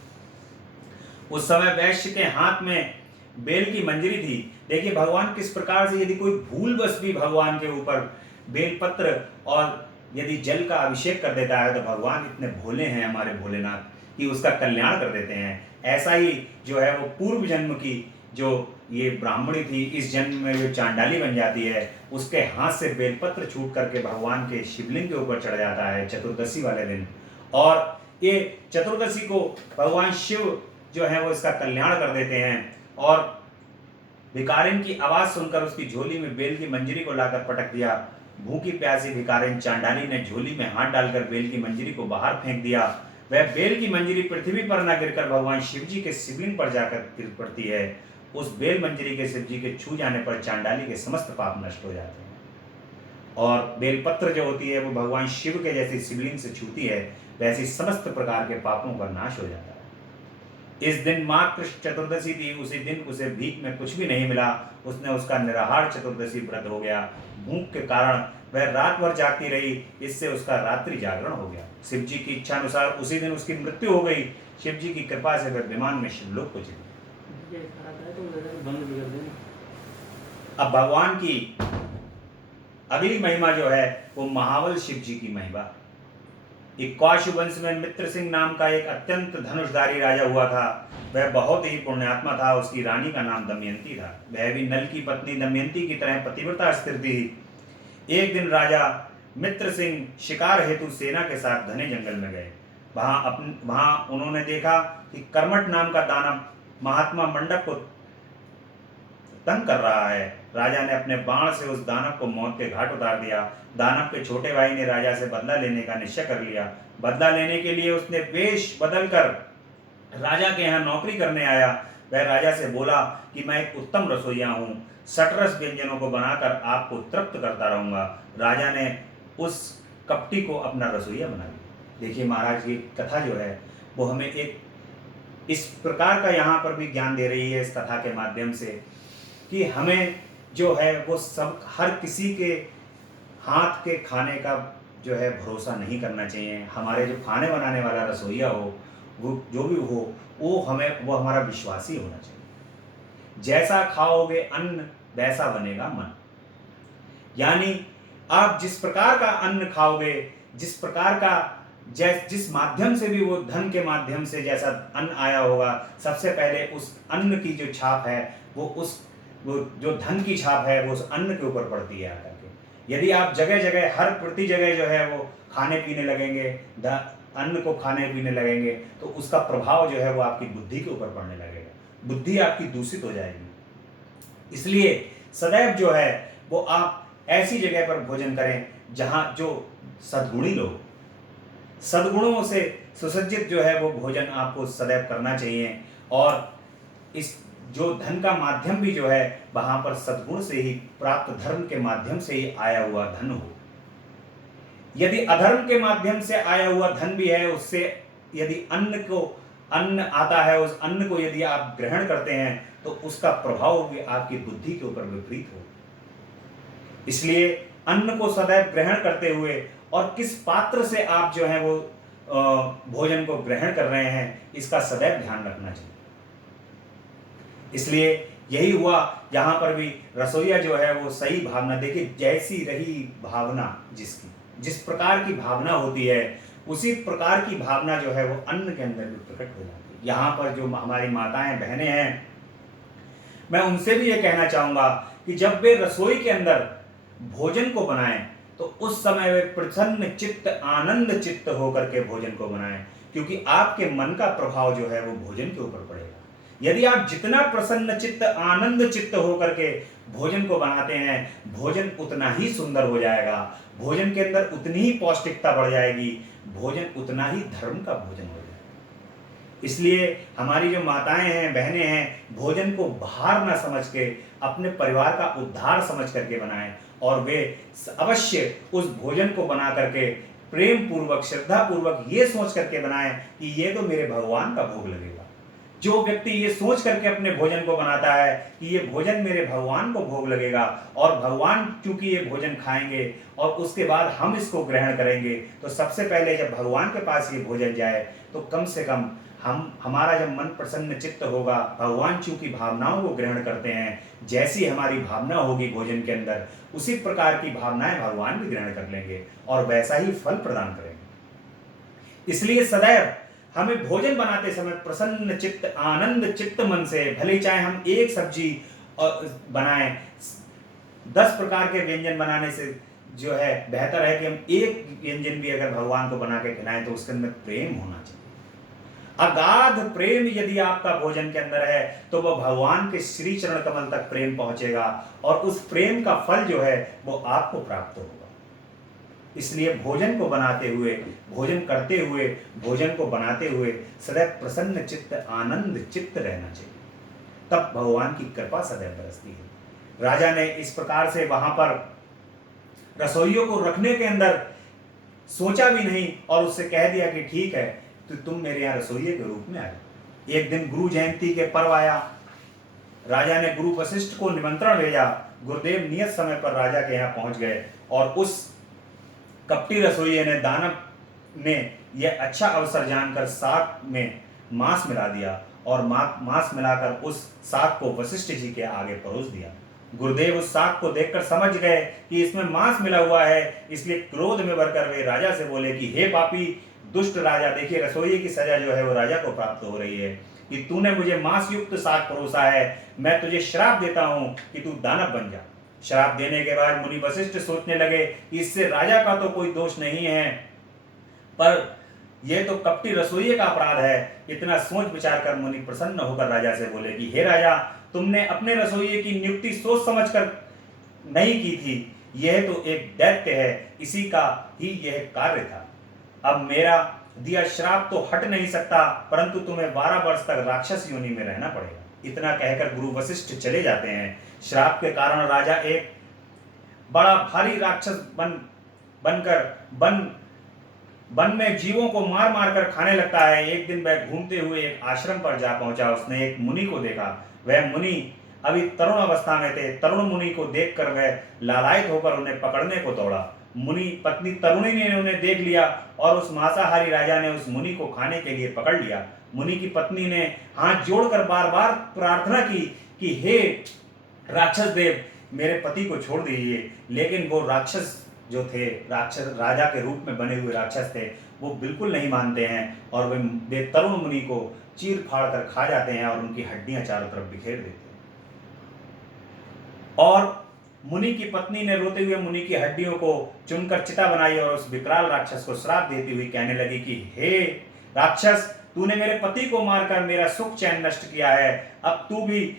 उस समय वैश्य के हाथ में बेल की मंजरी थी। देखिए भगवान किस प्रकार से यदि कोई भूलवश भी भगवान के ऊपर बेलपत्र और यदि जल का अभिषेक कर देता है तो भगवान इतने भोले हैं हमारे भोलेनाथ कि उसका कल्याण कर देते हैं। ऐसा ही जो है वो पूर्व जन्म की जो ये ब्राह्मणी थी, इस जन्म में जो चांडाली बन जाती है, उसके हाथ से बेलपत्र छूट करके भगवान के शिवलिंग के ऊपर चढ़ जाता है चतुर्दशी वाले दिन। और ये चतुर्दशी को भगवान शिव जो है वो इसका कल्याण कर देते हैं और भिकारिन की आवाज सुनकर उसकी झोली में बेल की मंजरी को लाकर पटक दिया। भूखी प्यासी भिकारिन चांडाली ने झोली में हाथ डालकर बेल की मंजरी को बाहर फेंक दिया। वह बेल की मंजरी पृथ्वी पर न गिरकर भगवान शिव जी के शिवलिंग पर जाकर गिर पड़ती है। उस बेल मंजरी के शिव जी के छू जाने पर चांडाली के समस्त पाप नष्ट हो जाते हैं। और बेलपत्र जो होती है वो भगवान शिव के जैसी शिवलिंग से छूती है, वैसी समस्त प्रकार के पापों का नाश हो जाता है। इस दिन माँ कृष्ण चतुर्दशी थी। उसी दिन उसे भीख में कुछ भी नहीं मिला। उसने उसका निराहार चतुर्दशी व्रत हो गया। भूख के कारण वह रात भर जागती रही, इससे उसका रात्रि जागरण हो गया। शिव जी की इच्छा अनुसार उसी दिन उसकी मृत्यु हो गई। शिव जी की कृपा से वह विमान में शिवलोक को चली। अब भगवान की अगली महिमा जो है वो महाबल शिव जी की महिमा। इक्ष्वाकु वंश में मित्र सिंह नाम का एक अत्यंत धनुषधारी राजा हुआ था। वह बहुत ही पुण्यात्मा था। उसकी रानी का नाम दमयंती था। वह भी नल की पत्नी दमयंती की तरह पतिव्रता स्त्री थी। एक दिन राजा मित्र सिंह शिकार हेतु सेना के साथ घने जंगल में गए। वहां उन्होंने देखा कि कर्मठ नाम का दानव महात्मा मंडप को तंग कर रहा है। राजा ने अपने बाण से उस दानव को मौत के घाट उतार दिया। दानव के छोटे भाई ने राजा से बदला लेने का निश्चय कर लिया। बदला लेने के लिए उसने वेश बदलकर राजा के यहाँ नौकरी करने आया। वह राजा से बोला कि मैं एक उत्तम रसोइया हूँ, सटरस व्यंजनों को बनाकर आपको तृप्त करता रहूंगा। राजा ने उस कपटी को अपना रसोइया बना लिया। देखिए महाराज की कथा जो है वो हमें एक इस प्रकार का यहाँ पर भी ज्ञान दे रही है इस कथा के माध्यम से कि हमें जो है वो सब हर किसी के हाथ के खाने का जो है भरोसा नहीं करना चाहिए। हमारे जो खाने बनाने वाला रसोइया हो, वो जो भी हो, वो हमारा विश्वासी होना चाहिए। जैसा खाओगे अन्न वैसा बनेगा मन। यानी आप जिस प्रकार का अन्न खाओगे, जिस प्रकार का जिस माध्यम से भी वो धन के माध्यम से जैसा अन्न आया होगा, सबसे पहले उस अन्न की जो छाप है वो जो धन की छाप है वो उस अन्न के ऊपर पड़ती है आकर के। यदि आप जगह जगह हर प्रति जगह जो है वो खाने पीने लगेंगे, अन्न को खाने पीने लगेंगे, तो उसका प्रभाव जो है वो आपकी बुद्धि के ऊपर पड़ने लगेगा। बुद्धि आपकी दूषित हो जाएगी। इसलिए सदैव जो है वो आप ऐसी जगह पर भोजन करें जहां जो सद्गुणी लोग, सद्गुणों से सुसज्जित जो है वो भोजन आपको सदैव करना चाहिए। और इस जो धन का माध्यम भी जो है वहां पर सद्गुण से ही प्राप्त, धर्म के माध्यम से ही आया हुआ धन हो। यदि अधर्म के माध्यम से आया हुआ धन भी है, उससे यदि अन्न आता है, उस अन्न को यदि आप ग्रहण करते हैं तो उसका प्रभाव भी आपकी बुद्धि के ऊपर विपरीत हो। इसलिए अन्न को सदैव ग्रहण करते हुए और किस पात्र से आप जो है वो भोजन को ग्रहण कर रहे हैं, इसका सदैव ध्यान रखना चाहिए। इसलिए यही हुआ यहाँ पर भी। रसोइया जो है वो सही भावना, देखिए जैसी रही भावना जिसकी, जिस प्रकार की भावना होती है उसी प्रकार की भावना जो है वो अन्न के अंदर भी प्रकट हो जाती है। यहाँ पर जो हमारी माताएं बहनें हैं, मैं उनसे भी ये कहना चाहूंगा कि जब वे रसोई के अंदर भोजन को बनाएं तो उस समय वे प्रसन्न चित्त, आनंद चित्त होकर के भोजन को बनाएं, क्योंकि आपके मन का प्रभाव जो है वो भोजन के ऊपर पड़ेगा। यदि आप जितना प्रसन्न चित्त, आनंद चित्त होकर के भोजन को बनाते हैं, भोजन उतना ही सुंदर हो जाएगा, भोजन के अंदर उतनी ही पौष्टिकता बढ़ जाएगी, भोजन उतना ही धर्म का भोजन हो जाएगा। इसलिए हमारी जो माताएं हैं, बहनें हैं, भोजन को भार ना समझ के अपने परिवार का उद्धार समझ करके बनाएं, और वे अवश्य उस भोजन को बना करके प्रेम पूर्वक, श्रद्धा पूर्वक ये सोच करके बनाएं कि ये तो मेरे भगवान का भोग लगेगा। जो व्यक्ति ये सोच करके अपने भोजन को बनाता है कि ये भोजन मेरे भगवान को भोग लगेगा, और भगवान चूंकि ये भोजन खाएंगे और उसके बाद हम इसको ग्रहण करेंगे, तो सबसे पहले जब भगवान के पास ये भोजन जाए तो कम से कम हमारा जब मन प्रसन्न चित्त होगा, भगवान चूंकि भावनाओं को ग्रहण करते हैं, जैसी हमारी भावना होगी भोजन के अंदर, उसी प्रकार की भावनाएं भगवान भी ग्रहण कर लेंगे और वैसा ही फल प्रदान करेंगे। इसलिए सदैव हमें भोजन बनाते समय प्रसन्न चित्त, आनंद चित्त मन से, भले चाहे हम एक सब्जी बनाएं, 10 प्रकार के व्यंजन बनाने से जो है बेहतर है कि हम एक व्यंजन भी अगर भगवान को बना के खिलाएं तो उसके अंदर प्रेम होना चाहिए। अगाध प्रेम यदि आपका भोजन के अंदर है तो वह भगवान के श्री चरण कमल तक प्रेम पहुंचेगा और उस प्रेम का फल जो है वो आपको प्राप्त होगा। इसलिए भोजन को बनाते हुए, भोजन करते हुए, भोजन को बनाते हुए सदैव प्रसन्न चित्त, आनंद चित्त रहना चाहिए, तब भगवान की कृपा सदैव बरसती है। राजा ने इस प्रकार से वहां पर रसोइयों को रखने के अंदर सोचा भी नहीं और उससे कह दिया कि ठीक है, तो तुम मेरे यहाँ रसोइये के रूप में आ जाओ। एक दिन गुरु जयंती के पर्व आया, राजा ने गुरु वशिष्ठ को निमंत्रण भेजा। गुरुदेव नियत समय पर राजा के यहाँ पहुंच गए और उस कपटी रसोइये ने, दानव ने यह अच्छा अवसर जानकर साग में मांस मिला दिया और मांस मिलाकर उस साग को वशिष्ठ जी के आगे परोस दिया। गुरुदेव उस साग को देखकर समझ गए कि इसमें मांस मिला हुआ है, इसलिए क्रोध में भरकर वे राजा से बोले कि हे पापी दुष्ट राजा, देखिए रसोइये की सजा जो है वो राजा को प्राप्त हो रही है कि तूने मुझे मांस युक्त साग परोसा है। मैं तुझे श्राप देता हूं कि तू दानव बन जा। श्राप देने के बाद मुनि वशिष्ठ सोचने लगे कि इससे राजा का तो कोई दोष नहीं है, पर यह तो कपटी रसोइये का अपराध है। इतना सोच विचार कर मुनि प्रसन्न होकर राजा से बोले कि हे राजा, तुमने अपने रसोइये की नियुक्ति सोच समझकर नहीं की थी, यह तो एक दैत्य है, इसी का ही यह कार्य था। अब मेरा दिया श्राप तो हट नहीं सकता, परंतु तुम्हें 12 वर्ष तक राक्षस योनि में रहना पड़ेगा। इतना कहकर गुरु वशिष्ठ चले जाते हैं। श्राप के कारण राजा एक बड़ा भारी राक्षस बनकर वन में जीवों को मार मार कर खाने लगता है। एक दिन वह घूमते हुए एक आश्रम पर जा पहुंचा। उसने एक मुनि को देखा। वह मुनि अभी तरुण अवस्था में थे। तरुण मुनि को देखकर वह लालायित होकर उन्हें पकड़ने को दौड़ा। मुनि पत्नी तरुणी ने उन्हें देख लिया और उस मांसाहारी राजा ने उस मुनि को खाने के लिए पकड़ लिया। मुनि की पत्नी ने हाथ जोड़कर बार बार प्रार्थना की कि हे राक्षस देव, मेरे पति को छोड़ दीजिए। लेकिन वो राक्षस जो थे, राक्षस राजा के रूप में बने हुए राक्षस थे, वो बिल्कुल नहीं मानते हैं और वे तरुण मुनि को चीर फाड़ कर खा जाते हैं और उनकी हड्डियां चारों तरफ बिखेर देते हैं। और मुनि की पत्नी ने रोते हुए मुनि की हड्डियों को चुनकर चिता बनाई और उस विकराल राक्षस को श्राप देती हुई कहने लगी कि हे राक्षस, तूने मेरे पति को मारकर मेरा सुख चैन नष्ट किया है। अब तू भी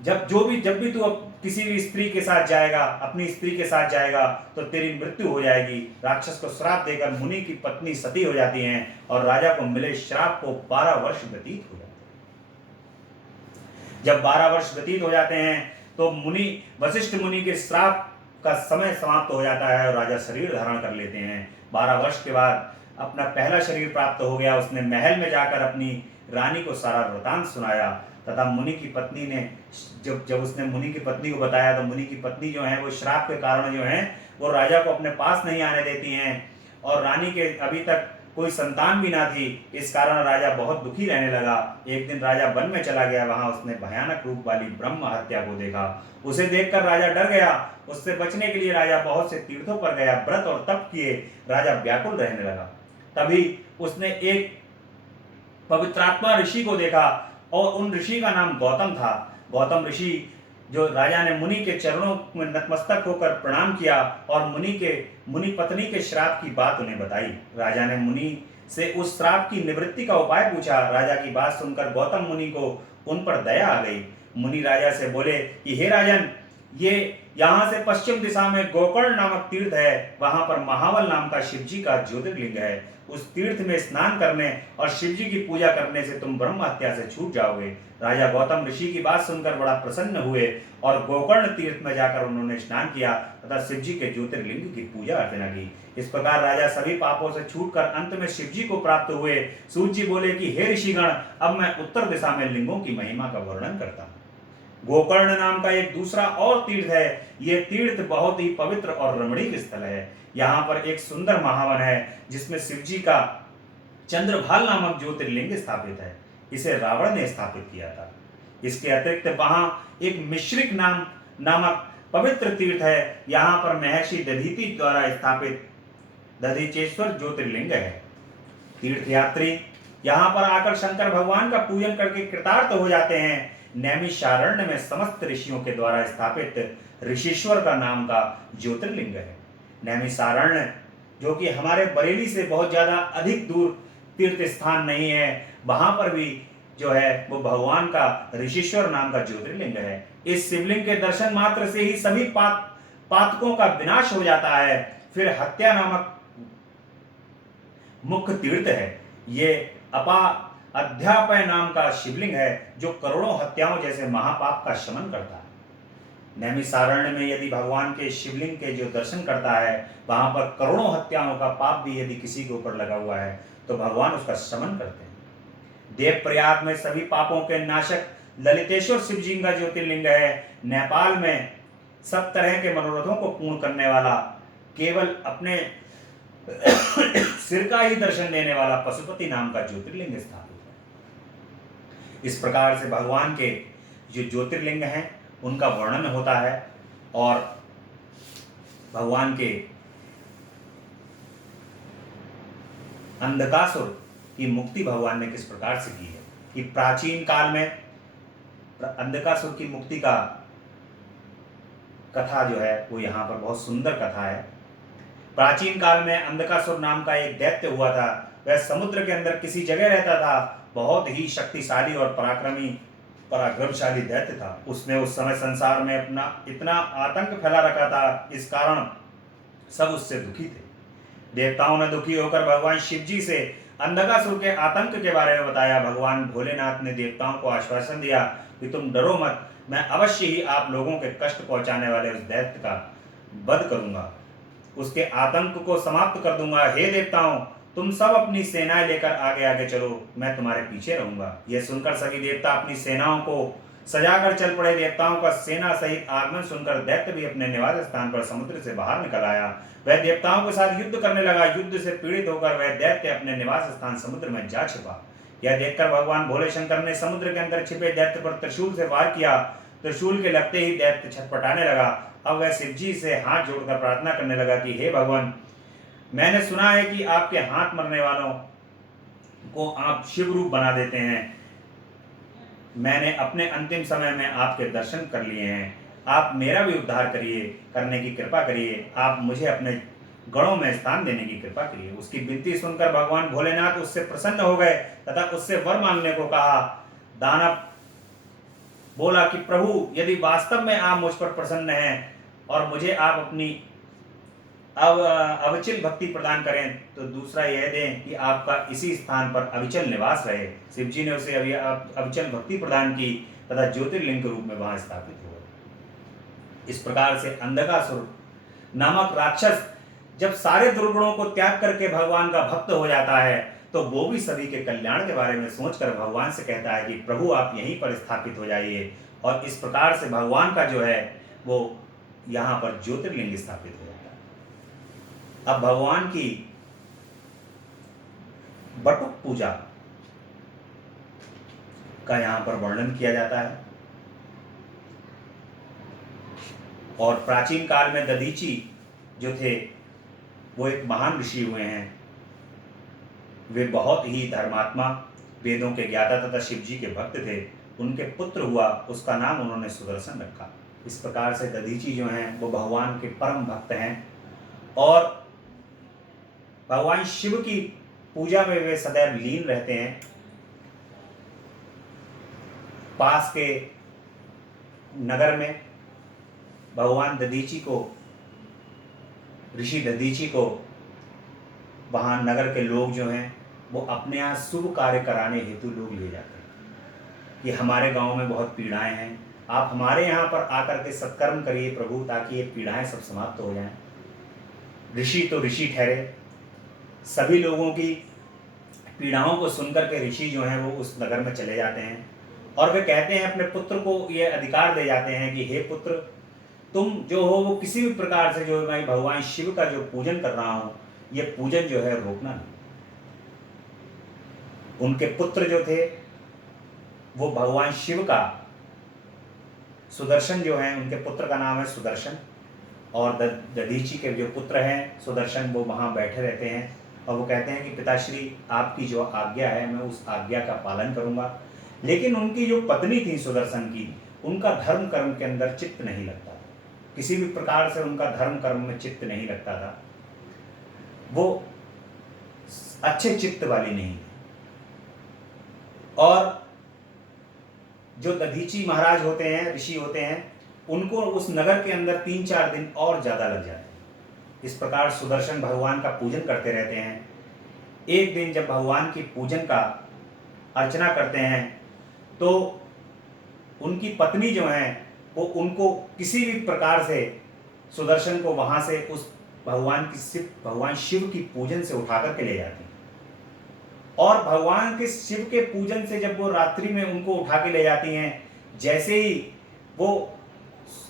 जब भी तू किसी भी स्त्री के साथ जाएगा, अपनी स्त्री के साथ जाएगा, तो तेरी मृत्यु हो जाएगी। राक्षस को श्राप देकर मुनि की पत्नी सती हो जाती हैं और राजा को मिले श्राप को 12 वर्ष व्यतीत हो जाते हैं। जब 12 वर्ष व्यतीत हो जाते हैं तो वशिष्ठ मुनि के श्राप का समय समाप्त हो जाता है और राजा शरीर धारण कर लेते हैं। 12 वर्ष के बाद अपना पहला शरीर प्राप्त हो गया। उसने महल में जाकर अपनी रानी को सारा वृतांत सुनाया तथा मुनि की पत्नी ने जब उसने मुनि की पत्नी को बताया तो मुनि की पत्नी जो है वो श्राप के कारण जो है वो राजा को अपने पास नहीं आने देती हैं और रानी के अभी तक कोई संतान भी ना थी। इस कारण राजा बहुत दुखी रहने लगा। एक दिन राजा वन में चला गया। वहां उसने भयानक रूप वाली ब्रह्म हत्या को देखा। उसे देखकर राजा डर गया। उससे बचने के लिए राजा बहुत से तीर्थों पर गया, व्रत और तप किए। राजा व्याकुल रहने लगा। तभी उसने एक पवित्रात्मा ऋषि को देखा और उन ऋषि का नाम गौतम था। गौतम ऋषि जो राजा ने मुनि के चरणों में नतमस्तक होकर प्रणाम किया और मुनि पत्नी के श्राप की बात उन्हें बताई। राजा ने मुनि से उस श्राप की निवृत्ति का उपाय पूछा। राजा की बात सुनकर गौतम मुनि को उन पर दया आ गई। मुनि राजा से बोले कि हे राजन, ये यहाँ से पश्चिम दिशा में गोकर्ण नामक तीर्थ है। वहां पर महाबल नाम का शिवजी का ज्योतिर्लिंग है। उस तीर्थ में स्नान करने और शिवजी की पूजा करने से तुम ब्रह्म हत्या से छूट जाओगे। राजा गौतम ऋषि की बात सुनकर बड़ा प्रसन्न हुए और गोकर्ण तीर्थ में जाकर उन्होंने स्नान किया तथा शिवजी के ज्योतिर्लिंग की पूजा अर्चना की। इस प्रकार राजा सभी पापों से छूटकर अंत में शिवजी को प्राप्त हुए। सूत जी बोले कि हे ऋषिगण, अब मैं उत्तर दिशा में लिंगों की महिमा का वर्णन करता हूँ। गोकर्ण नाम का एक दूसरा और तीर्थ है। यह तीर्थ बहुत ही पवित्र और रमणीक स्थल है। यहाँ पर एक सुंदर महावन है जिसमें शिवजी का चंद्रभाल नामक ज्योतिर्लिंग स्थापित है। इसे रावण ने स्थापित किया था। इसके अतिरिक्त वहां एक मिश्रिक नामक पवित्र तीर्थ है। यहाँ पर महर्षि दधीचि द्वारा स्थापित दधीचेश्वर ज्योतिर्लिंग है। तीर्थयात्री यहाँ पर आकर शंकर भगवान का पूजन करके कृतार्थ हो जाते हैं। नैमिषारण्य में समस्त ऋषियों के द्वारा स्थापित ऋषिश्वर का नाम का ज्योतिर्लिंग है। नैमिषारण्य जो कि हमारे बरेली से बहुत ज्यादा अधिक दूर तीर्थ स्थान नहीं है, वहां पर भी जो है वो भगवान का ऋषिश्वर नाम का ज्योतिर्लिंग है। इस शिवलिंग के दर्शन मात्र से ही सभी पातकों का विनाश हो जाता है। फिर हत्या नामक मुख्य तीर्थ है। ये अपा अध्यापय नाम का शिवलिंग है जो करोड़ों हत्याओं जैसे महापाप का शमन करता है। नैमिषारण्य में यदि भगवान के शिवलिंग के जो दर्शन करता है, वहां पर करोड़ों हत्याओं का पाप भी यदि किसी के ऊपर लगा हुआ है तो भगवान उसका शमन करते हैं। देवप्रयाग में सभी पापों के नाशक ललितेश्वर शिव जी का ज्योतिर्लिंग है। नेपाल में सब तरह के मनोरथों को पूर्ण करने वाला, केवल अपने सिर का ही दर्शन देने वाला पशुपति नाम का ज्योतिर्लिंग स्थापित है। इस प्रकार से भगवान के जो ज्योतिर्लिंग हैं उनका वर्णन होता है और भगवान के अंधकासुर की मुक्ति भगवान ने किस प्रकार से की है कि प्राचीन काल में अंधकासुर की मुक्ति का कथा जो है वो यहाँ पर बहुत सुंदर कथा है। प्राचीन काल में अंधकासुर नाम का एक दैत्य हुआ था। वह समुद्र के अंदर किसी जगह रहता था। बहुत ही शक्तिशाली और पराक्रमशाली दैत्य था। उसने उस समय संसार में अपना इतना आतंक फैला रखा था, इस कारण सब उससे दुखी थे। देवताओं ने दुखी होकर भगवान शिव जी से अंधकासुर के आतंक के बारे में बताया। भगवान भोलेनाथ ने देवताओं को आश्वासन दिया कि तुम डरो मत, मैं अवश्य ही आप लोगों के कष्ट पहुंचाने वाले उस दैत्य का वध करूंगा, उसके आतंक को समाप्त कर दूंगा। हे देवताओं, तुम सब अपनी सेनाएं लेकर आगे आगे चलो, मैं तुम्हारे पीछे रहूंगा। यह सुनकर सभी देवता अपनी सेनाओं को सजाकर चल पड़े। देवताओं का सेना सहित आगमन सुनकर दैत्य भी अपने निवास स्थान पर समुद्र से बाहर निकल आया। वह देवताओं के साथ युद्ध करने लगा। युद्ध से पीड़ित होकर वह दैत्य अपने निवास स्थान समुद्र में जा छिपा। यह देखकर भगवान भोले शंकर ने समुद्र के अंदर छिपे दैत्य पर त्रिशूल से वार किया। त्रिशूल के लगते ही दैत्य छटपटाने लगा। अब वह शिव जी से हाथ जोड़कर प्रार्थना करने लगा कि हे भगवान, मैंने सुना है कि आपके हाथ मरने वालों को आप शिव रूप बना देते हैं। मैंने अपने अंतिम समय में आपके दर्शन कर लिए हैं। आप मेरा भी उद्धार करने की कृपा करिए। आप मुझे अपने गणों में स्थान देने की कृपा करिए। उसकी विनती सुनकर भगवान भोलेनाथ उससे प्रसन्न हो गए तथा उससे वर मांगने को कहा। दानव बोला कि प्रभु, यदि वास्तव में आप मुझ पर प्रसन्न हैं और मुझे आप अपनी अविचल भक्ति प्रदान करें तो दूसरा यह दें कि आपका इसी स्थान पर अविचल निवास रहे। शिव जी ने उसे अविचल भक्ति प्रदान की तथा ज्योतिर्लिंग के रूप में वहां स्थापित हुआ। इस प्रकार से अंधकासुर नामक राक्षस जब सारे दुर्गुणों को त्याग करके भगवान का भक्त हो जाता है तो वो भी सभी के कल्याण के बारे में सोचकर भगवान से कहता है कि प्रभु आप यहीं पर स्थापित हो जाइए। और इस प्रकार से भगवान का जो है वो यहाँ पर ज्योतिर्लिंग स्थापित हो जाता है। अब भगवान की बटुक पूजा का यहाँ पर वर्णन किया जाता है। और प्राचीन काल में दधीची जो थे वो एक महान ऋषि हुए हैं। वे बहुत ही धर्मात्मा, वेदों के ज्ञाता तथा शिव जी के भक्त थे। उनके पुत्र हुआ, उसका नाम उन्होंने सुदर्शन रखा। इस प्रकार से दधीची जो हैं वो भगवान के परम भक्त हैं और भगवान शिव की पूजा में वे सदैव लीन रहते हैं। पास के नगर में भगवान दधीची को, ऋषि दधीची को वहाँ नगर के लोग जो हैं वो अपने यहाँ शुभ कार्य कराने हेतु लोग ले जाते हैं कि हमारे गांव में बहुत पीड़ाएं हैं, आप हमारे यहाँ पर आकर के सत्कर्म करिए प्रभु, ताकि ये पीड़ाएं सब समाप्त हो जाएं। ऋषि तो ऋषि ठहरे। सभी लोगों की पीड़ाओं को सुनकर के ऋषि जो हैं वो उस नगर में चले जाते हैं और वे कहते हैं, अपने पुत्र को ये अधिकार दे जाते हैं कि हे पुत्र, तुम जो हो वो किसी भी प्रकार से जो मैं भगवान शिव का जो पूजन कर रहा हूँ ये पूजन जो है रोकना नहीं। उनके पुत्र जो थे वो भगवान शिव का, सुदर्शन जो है उनके पुत्र का नाम है सुदर्शन, और दधीची के जो पुत्र हैं सुदर्शन वो वहाँ बैठे रहते हैं और वो कहते हैं कि पिताश्री आपकी जो आज्ञा है मैं उस आज्ञा का पालन करूँगा। लेकिन उनकी जो पत्नी थी सुदर्शन की, उनका धर्म कर्म के अंदर चित्त नहीं लगता था। किसी भी प्रकार से उनका धर्म कर्म में चित्त नहीं लगता था। वो अच्छे चित्त वाली नहीं थी। और जो दधीची महाराज होते हैं, ऋषि होते हैं, उनको उस नगर के अंदर 3-4 दिन और ज़्यादा लग जाते हैं। इस प्रकार सुदर्शन भगवान का पूजन करते रहते हैं। एक दिन जब भगवान की पूजन का अर्चना करते हैं तो उनकी पत्नी जो है वो उनको किसी भी प्रकार से सुदर्शन को वहां से उस भगवान शिव की पूजन से उठा करके ले जाती हैं। और भगवान के शिव के पूजन से जब वो रात्रि में उनको उठा के ले जाती हैं, जैसे ही वो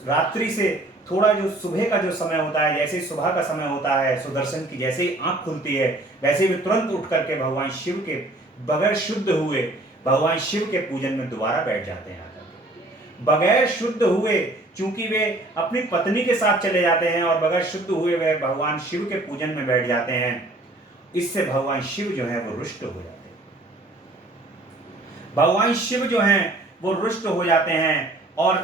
रात्रि से थोड़ा जो सुबह का जो समय होता है, जैसे ही सुबह का समय होता है, सुदर्शन की जैसे ही आंख खुलती है वैसे ही वे तुरंत उठ करके भगवान शिव के बगैर शुद्ध हुए भगवान शिव के पूजन में दोबारा बैठ जाते हैं। बगैर शुद्ध हुए, चूंकि वे अपनी पत्नी के साथ चले जाते हैं और बगैर शुद्ध हुए वे भगवान शिव के पूजन में बैठ जाते हैं, इससे भगवान शिव जो है वो रुष्ट हो जाते हैं। भगवान शिव जो हैं वो रुष्ट हो जाते हैं और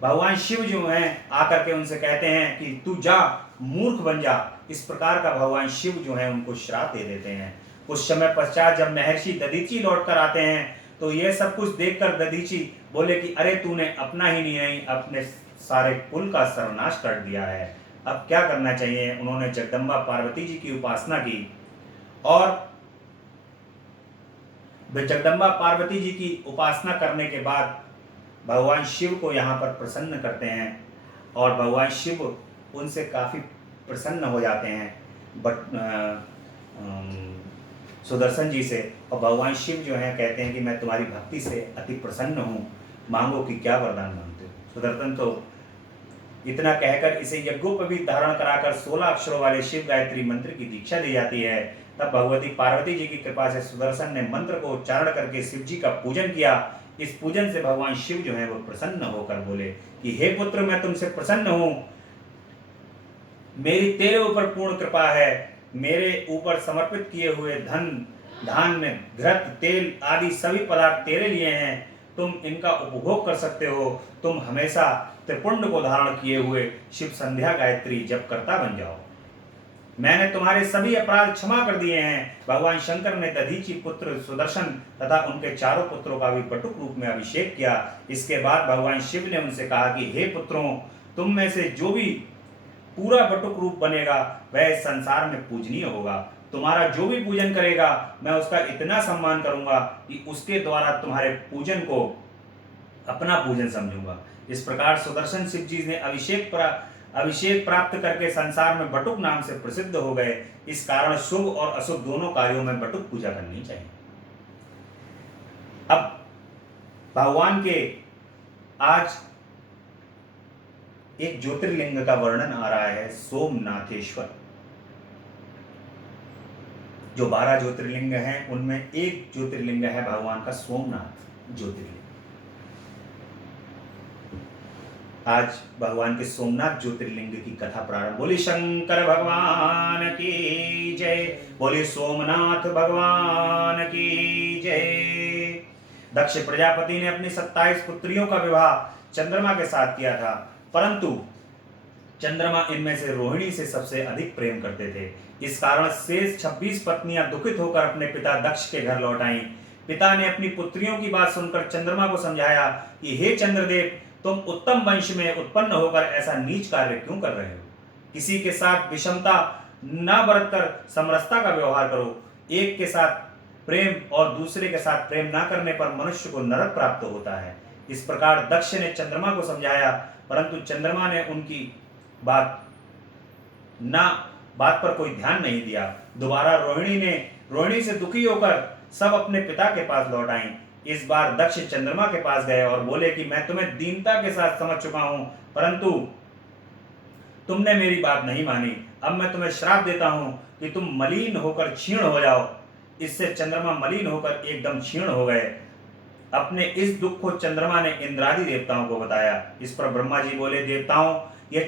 भगवान शिव जो हैं आकर के उनसे कहते हैं कि तू जा, मूर्ख बन जा। इस प्रकार का भगवान शिव जो है उनको श्राप दे देते हैं। कुछ समय पश्चात जब महर्षि दधीचि लौट कर आते हैं तो यह सब कुछ देखकर दधीचि बोले कि अरे तूने अपना ही नहीं अपने सारे कुल का सर्वनाश कर दिया है, अब क्या करना चाहिए। उन्होंने जगदम्बा पार्वती जी की उपासना की और जगदम्बा पार्वती जी की उपासना करने के बाद भगवान शिव को यहाँ पर प्रसन्न करते हैं और भगवान शिव उनसे काफ़ी प्रसन्न हो जाते हैं सुदर्शन जी से। और भगवान शिव जो हैं कहते हैं कि मैं तुम्हारी भक्ति से अति प्रसन्न हूँ, मांगो कि क्या वरदान मांगते हो। सुदर्शन तो इतना कहकर इसे यज्ञोपवीत धारण कराकर 16 अक्षरों वाले शिव गायत्री मंत्र की दीक्षा दी जाती है। तब भगवती पार्वती जी की कृपा से सुदर्शन ने मंत्र को उच्चारण करके शिव जी का पूजन किया। इस पूजन से भगवान शिव जो है वो प्रसन्न होकर बोले कि हे पुत्र, मैं तुमसे प्रसन्न हूं, मेरी तेरे ऊपर पूर्ण कृपा है, मेरे ऊपर समर्पित किए हुए धन धान्य घृत तेल आदि सभी पदार्थ तेरे लिए हैं, तुम इनका उपभोग कर सकते हो। तुम हमेशा त्रिपुंड को धारण किए हुए शिव संध्या गायत्री जप करता बन जाओ। मैंने तुम्हारे सभी अपराध क्षमा कर दिए हैं। भगवान शंकर ने दधीचि पुत्र सुदर्शन तथा उनके चारों पुत्रों का भी बटुक रूप में अभिषेक किया। इसके बाद भगवान शिव ने उनसे कहा कि हे पुत्रों, तुम में से जो भी पूरा बटुक रूप बनेगा वह संसार में पूजनीय होगा। तुम्हारा जो भी पूजन करेगा मैं उसका इतना सम्मान करूंगा कि उसके द्वारा तुम्हारे पूजन को अपना पूजन समझूंगा। इस प्रकार सुदर्शन शिव जी ने अभिषेक प्राप्त करके संसार में बटुक नाम से प्रसिद्ध हो गए। इस कारण शुभ और अशुभ दोनों कार्यों में बटुक पूजा करनी चाहिए। अब भगवान के आज एक ज्योतिर्लिंग का वर्णन आ रहा है, सोमनाथेश्वर। जो 12 ज्योतिर्लिंग हैं उनमें एक ज्योतिर्लिंग है भगवान का सोमनाथ ज्योतिर्लिंग। आज भगवान के सोमनाथ ज्योतिर्लिंग की कथा प्रारंभ। बोली शंकर भगवान की जय, बोली सोमनाथ भगवान की जय। दक्ष प्रजापति ने अपनी 27 पुत्रियों का विवाह चंद्रमा के साथ किया था, परंतु चंद्रमा इनमें से रोहिणी से सबसे अधिक प्रेम करते थे। इस कारण शेष 26 पत्नियां दुखित होकर अपने पिता दक्ष के घर लौट आईं। पिता ने अपनी पुत्रियों की बात सुनकर चंद्रमा को समझाया कि हे चंद्रदेव, तुम उत्तम वंश में उत्पन्न होकर ऐसा नीच कार्य क्यों कर रहे हो। किसी के साथ विषमता न बरतकर समरसता का व्यवहार करो। एक के साथ प्रेम और दूसरे के साथ प्रेम न करने पर मनुष्य को नरक प्राप्त होता है। इस प्रकार दक्ष ने चंद्रमा को समझाया, परंतु चंद्रमा ने उनकी बात पर कोई ध्यान नहीं दिया। दोबारा रोहिणी से दुखी होकर सब अपने पिता के पास लौट आईं। इस बार दक्ष चंद्रमा के पास गए और बोले कि मैं तुम्हें दीनता के साथ समझ चुका हूं, परंतु तुमने मेरी बात नहीं मानी। अब मैं तुम्हें श्राप देता हूं कि तुम मलिन होकर क्षीण हो जाओ। इससे चंद्रमा मलिन होकर एकदम क्षीण हो गए। अपने इस दुख को चंद्रमा ने इंद्रादि देवताओं को बताया। इस पर ब्रह्मा जी बोले, देवताओं, ये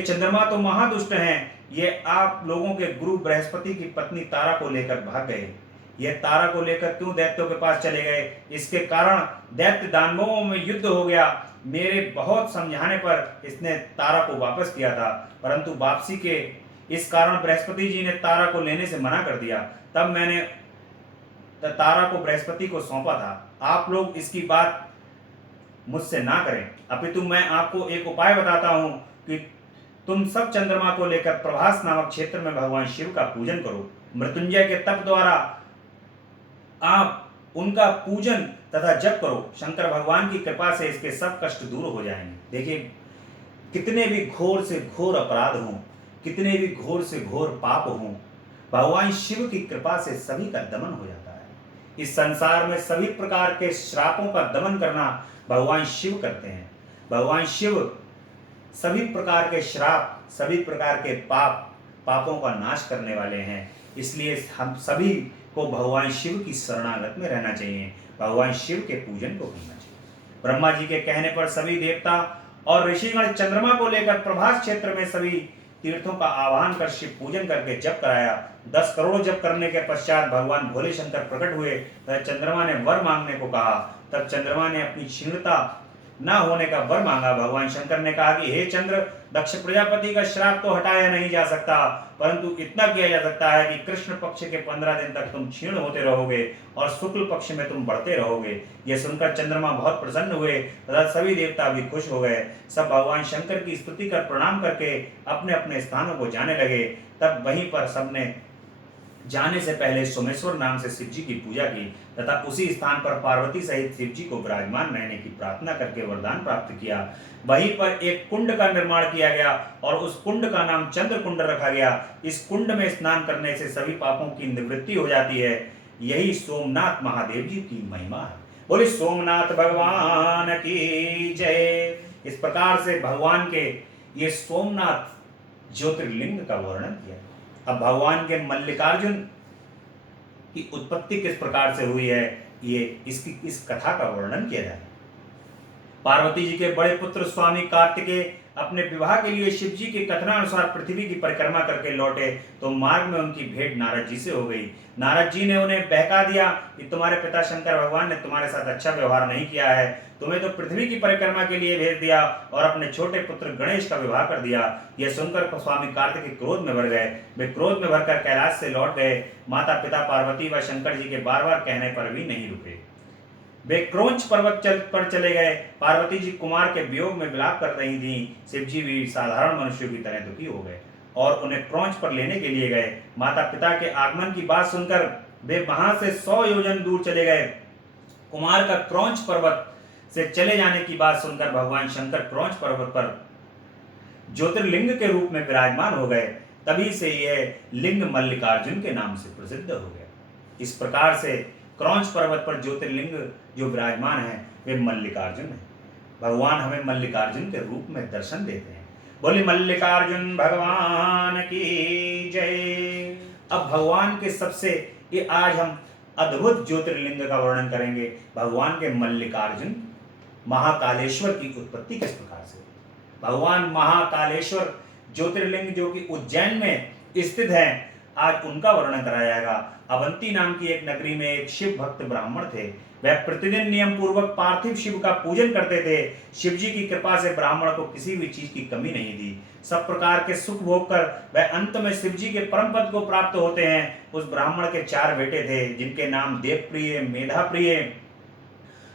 चंद्रमा तो महादुष्ट हैं। ये आप लोगों के गुरु बृहस्पति की पत्नी तारा को लेकर भाग गए। ये तारा को लेकर क्यों दैत्यों के पास चले गए? इसके कारण दैत्य दानवों में युद्ध हो गया। मेरे बहुत समझाने पर इसने तारा को वापस किया था, परंतु वापसी के इस कारण बृहस्पति जी ने तारा को लेने से मना कर दिया। तब मैंने तारा को बृहस्पति को सौंपा था। आप लोग इसकी बात मुझसे ना करें, अपितु मैं आपको एक उपाय बताता हूं कि तुम सब चंद्रमा को लेकर प्रभास नामक क्षेत्र में भगवान शिव का पूजन करो। मृत्युंजय के तप द्वारा आप उनका पूजन तथा जप करो। शंकर भगवान की कृपा से इसके सब कष्ट दूर हो जाएंगे। देखिए, कितने भी घोर से घोर अपराध हों, कितने भी घोर से घोर पाप हों, भगवान शिव की कृपा से सभी का दमन हो जाता है। इस संसार में सभी प्रकार के श्रापों का दमन करना भगवान शिव करते हैं। भगवान शिव सभी प्रकार के श्राप, सभी प्रकार के पापों का नाश करने वाले हैं। इसलिए हम सभी को भगवान शिव की शरणागत में रहना चाहिए, भगवान शिव के पूजन को करना चाहिए। ब्रह्मा जी के कहने पर सभी देवता और ऋषिगण चंद्रमा को लेकर प्रभास क्षेत्र में सभी तीर्थों का आह्वान कर शिव पूजन करके जप कराया। 10 करोड़ जप करने के पश्चात भगवान भोले शंकर प्रकट हुए तथा चंद्रमा ने वर मांगने को कहा। तब चंद्रमा ने अपनी क्षीणता न होने का वर मांगा। भगवान शंकर ने कहा कि हे चंद्र, दक्ष प्रजापति का श्राप तो हटाया नहीं जा सकता, परंतु इतना किया जा सकता है कि कृष्ण पक्ष के 15 दिन तक तुम क्षीण होते रहोगे और शुक्ल पक्ष में तुम बढ़ते रहोगे। यह सुनकर चंद्रमा बहुत प्रसन्न हुए तथा सभी देवता भी खुश हो गए। सब भगवान शंकर की स्तुति कर प्रणाम करके अपने अपने स्थानों को जाने लगे। तब वहीं पर सबने जाने से पहले सोमेश्वर नाम से शिव जी की पूजा की तथा उसी स्थान पर पार्वती सहित शिव जी को विराजमान रहने की प्रार्थना करके वरदान प्राप्त किया। वहीं पर एक कुंड का निर्माण किया गया और उस कुंड का नाम चंद्र कुंड रखा गया। इस कुंड में स्नान करने से सभी पापों की निवृत्ति हो जाती है। यही सोमनाथ महादेव जी की महिमा है। बोले सोमनाथ भगवान की जय। इस प्रकार से भगवान के ये सोमनाथ ज्योतिर्लिंग का वर्णन किया। अब भगवान के मल्लिकार्जुन की उत्पत्ति किस प्रकार से हुई है, ये इस कथा का वर्णन किया जाए। पार्वती जी के बड़े पुत्र स्वामी कार्तिकेय अपने विवाह के लिए शिव जी के कथनानुसार पृथ्वी की परिक्रमा करके लौटे तो मार्ग में उनकी भेंट नारद जी से हो गई। नारद जी ने उन्हें बहका दिया कि तुम्हारे पिता शंकर भगवान ने तुम्हारे साथ अच्छा व्यवहार नहीं किया है, तुम्हें तो पृथ्वी की परिक्रमा के लिए भेज दिया और अपने छोटे पुत्र गणेश का विवाह कर दिया। यह सुनकर स्वामी कार्तिकेय क्रोध में भर गए। वे क्रोध में भरकर कैलाश से लौट गए। माता पिता पार्वती व शंकर जी के बार बार कहने पर भी नहीं रुके। वे क्रोंच पर्वत पर चले गए। पार्वती जी कुमार के वियोग में विलाप कर रही थी। शिव जी भी साधारण मनुष्यों की तरह दुखी हो गए और उन्हें क्रोंच पर लेने के लिए गए। माता पिता के आगमन की बात सुनकर वे वहां से 100 योजन दूर चले गए। कुमार का क्रोंच पर्वत से चले जाने की बात सुनकर भगवान शंकर क्रोंच पर्वत पर ज्योतिर्लिंग के रूप में विराजमान हो गए। तभी से यह लिंग मल्लिकार्जुन के नाम से प्रसिद्ध हो गया। इस प्रकार से क्रोंच पर्वत पर ज्योतिर्लिंग जो विराजमान है वे मल्लिकार्जुन है। भगवान हमें मल्लिकार्जुन के रूप में दर्शन देते हैं। बोले मल्लिकार्जुन भगवान की जय। अब भगवान के सबसे ये आज हम अद्भुत ज्योतिर्लिंग का वर्णन करेंगे। भगवान के मल्लिकार्जुन महाकालेश्वर की उत्पत्ति किस प्रकार से। भगवान महाकालेश्वर ज्योतिर्लिंग जो कि उज्जैन में स्थित है, आज उनका वर्णन कराया जाएगा। अवंती नाम की एक नगरी में एक शिव भक्त ब्राह्मण थे। वह प्रतिदिन नियम पूर्वक पार्थिव शिव का पूजन करते थे। शिव जी की कृपा से ब्राह्मण को किसी भी चीज की कमी नहीं थी। सब प्रकार के सुख भोग कर वह अंत में शिव जी के परम पद को प्राप्त होते हैं। उस ब्राह्मण के 4 बेटे थे जिनके नाम देवप्रिय, मेधाप्रिय,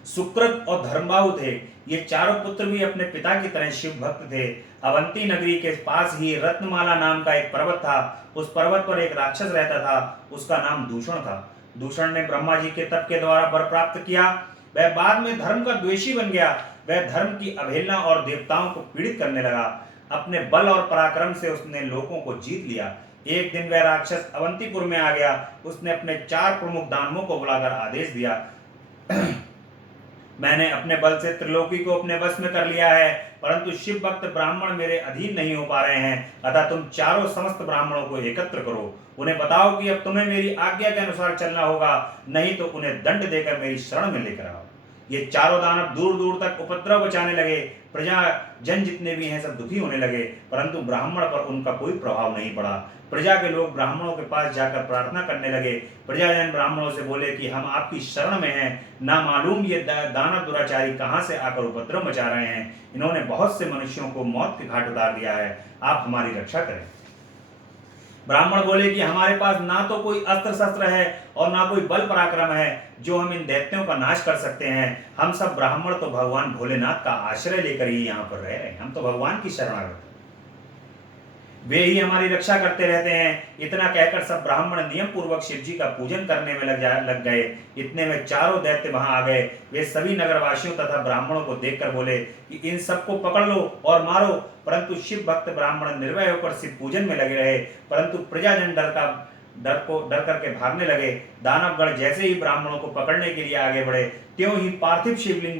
सुकृत और धर्मबाहु थे। ये चारों पुत्र भी अपने पिता की तरह शिव भक्त थे। अवंती नगरी के पास ही रत्नमाला नाम का एक पर्वत था। उस पर्वत पर एक राक्षस रहता था, उसका नाम दूषण था। दूषण ने ब्रह्मा जी के तप के द्वारा वर प्राप्त किया। वह बाद में धर्म का द्वेषी बन गया। वह धर्म की अवहेलना और देवताओं को पीड़ित करने लगा। अपने बल और पराक्रम से उसने लोगों को जीत लिया। एक दिन वह राक्षस अवंतीपुर में आ गया। उसने अपने 4 प्रमुख दानवों को बुलाकर आदेश दिया, मैंने अपने बल से त्रिलोकी को अपने वश में कर लिया है, परंतु शिव भक्त ब्राह्मण मेरे अधीन नहीं हो पा रहे हैं। अतः तुम चारों समस्त ब्राह्मणों को एकत्र करो। उन्हें बताओ कि अब तुम्हें मेरी आज्ञा के अनुसार चलना होगा, नहीं तो उन्हें दंड देकर मेरी शरण में लेकर आओ। ये चारों दानव दूर दूर तक उपद्रव बचाने लगे। प्रजा जन जितने भी हैं सब दुखी होने लगे, परंतु ब्राह्मण पर उनका कोई प्रभाव नहीं पड़ा। प्रजा के लोग ब्राह्मणों के पास जाकर प्रार्थना करने लगे। प्रजाजन ब्राह्मणों से बोले कि हम आपकी शरण में हैं, ना मालूम ये दानव दुराचारी कहाँ से आकर उपद्रव मचा रहे हैं। इन्होंने बहुत से मनुष्यों को मौत के घाट उतार दिया है, आप हमारी रक्षा करें। ब्राह्मण बोले कि हमारे पास ना तो कोई अस्त्र शस्त्र है और ना कोई बल पराक्रम है जो हम इन दैत्यों का नाश कर सकते हैं। हम सब ब्राह्मण तो भगवान भोलेनाथ का आश्रय लेकर ही यहाँ पर रह रहे हैं, हम तो भगवान की शरणागत हैं, वे ही हमारी रक्षा करते रहते हैं। इतना कहकर सब ब्राह्मण नियम पूर्वक शिव जी का पूजन करने में लग गए। इतने में चारों दैत्य वहां आ गए। वे सभी नगरवासियों तथा ब्राह्मणों को देखकर बोले कि इन सबको पकड़ लो और मारो। परंतु शिव भक्त ब्राह्मण निर्भय होकर शिव पूजन में लगे रहे, परंतु प्रजाजन डर करके भागने लगे। दानवगण जैसे ही ब्राह्मणों को पकड़ने के लिए आगे बढ़े, त्यों ही पार्थिव शिवलिंग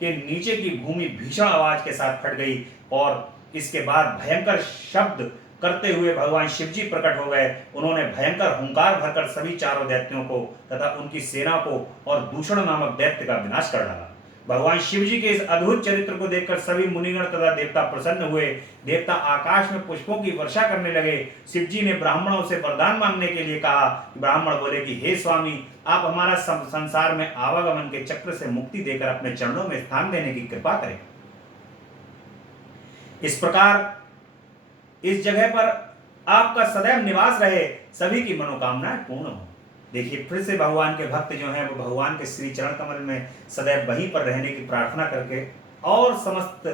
के नीचे की भूमि भीषण आवाज के साथ फट गई और इसके बाद भयंकर शब्द करते हुए भगवान शिव जी प्रकट हो गए। उन्होंने भयंकर हुंकार भरकर सभी चारों दैत्यों को तथा उनकी सेना को और दूषण नामक दैत्य का विनाश कर डाला। भगवान शिव जी के इस अद्भुत चरित्र को देखकर सभी मुनिगण तथा देवता प्रसन्न हुए। देवता आकाश में पुष्पों की वर्षा करने लगे। शिव जी ने ब्राह्मणों से वरदान मांगने के लिए कहा। ब्राह्मण बोले कि हे स्वामी, आप हमारा संसार में आवागमन के चक्र से मुक्ति देकर अपने चरणों में स्थान देने की कृपा करें। इस प्रकार इस जगह पर आपका सदैव निवास रहे, सभी की मनोकामनाएं पूर्ण हो। देखिए, फिर से भगवान के भक्त जो हैं वो भगवान के श्री चरण कमल में सदैव वहीं पर रहने की प्रार्थना करके और समस्त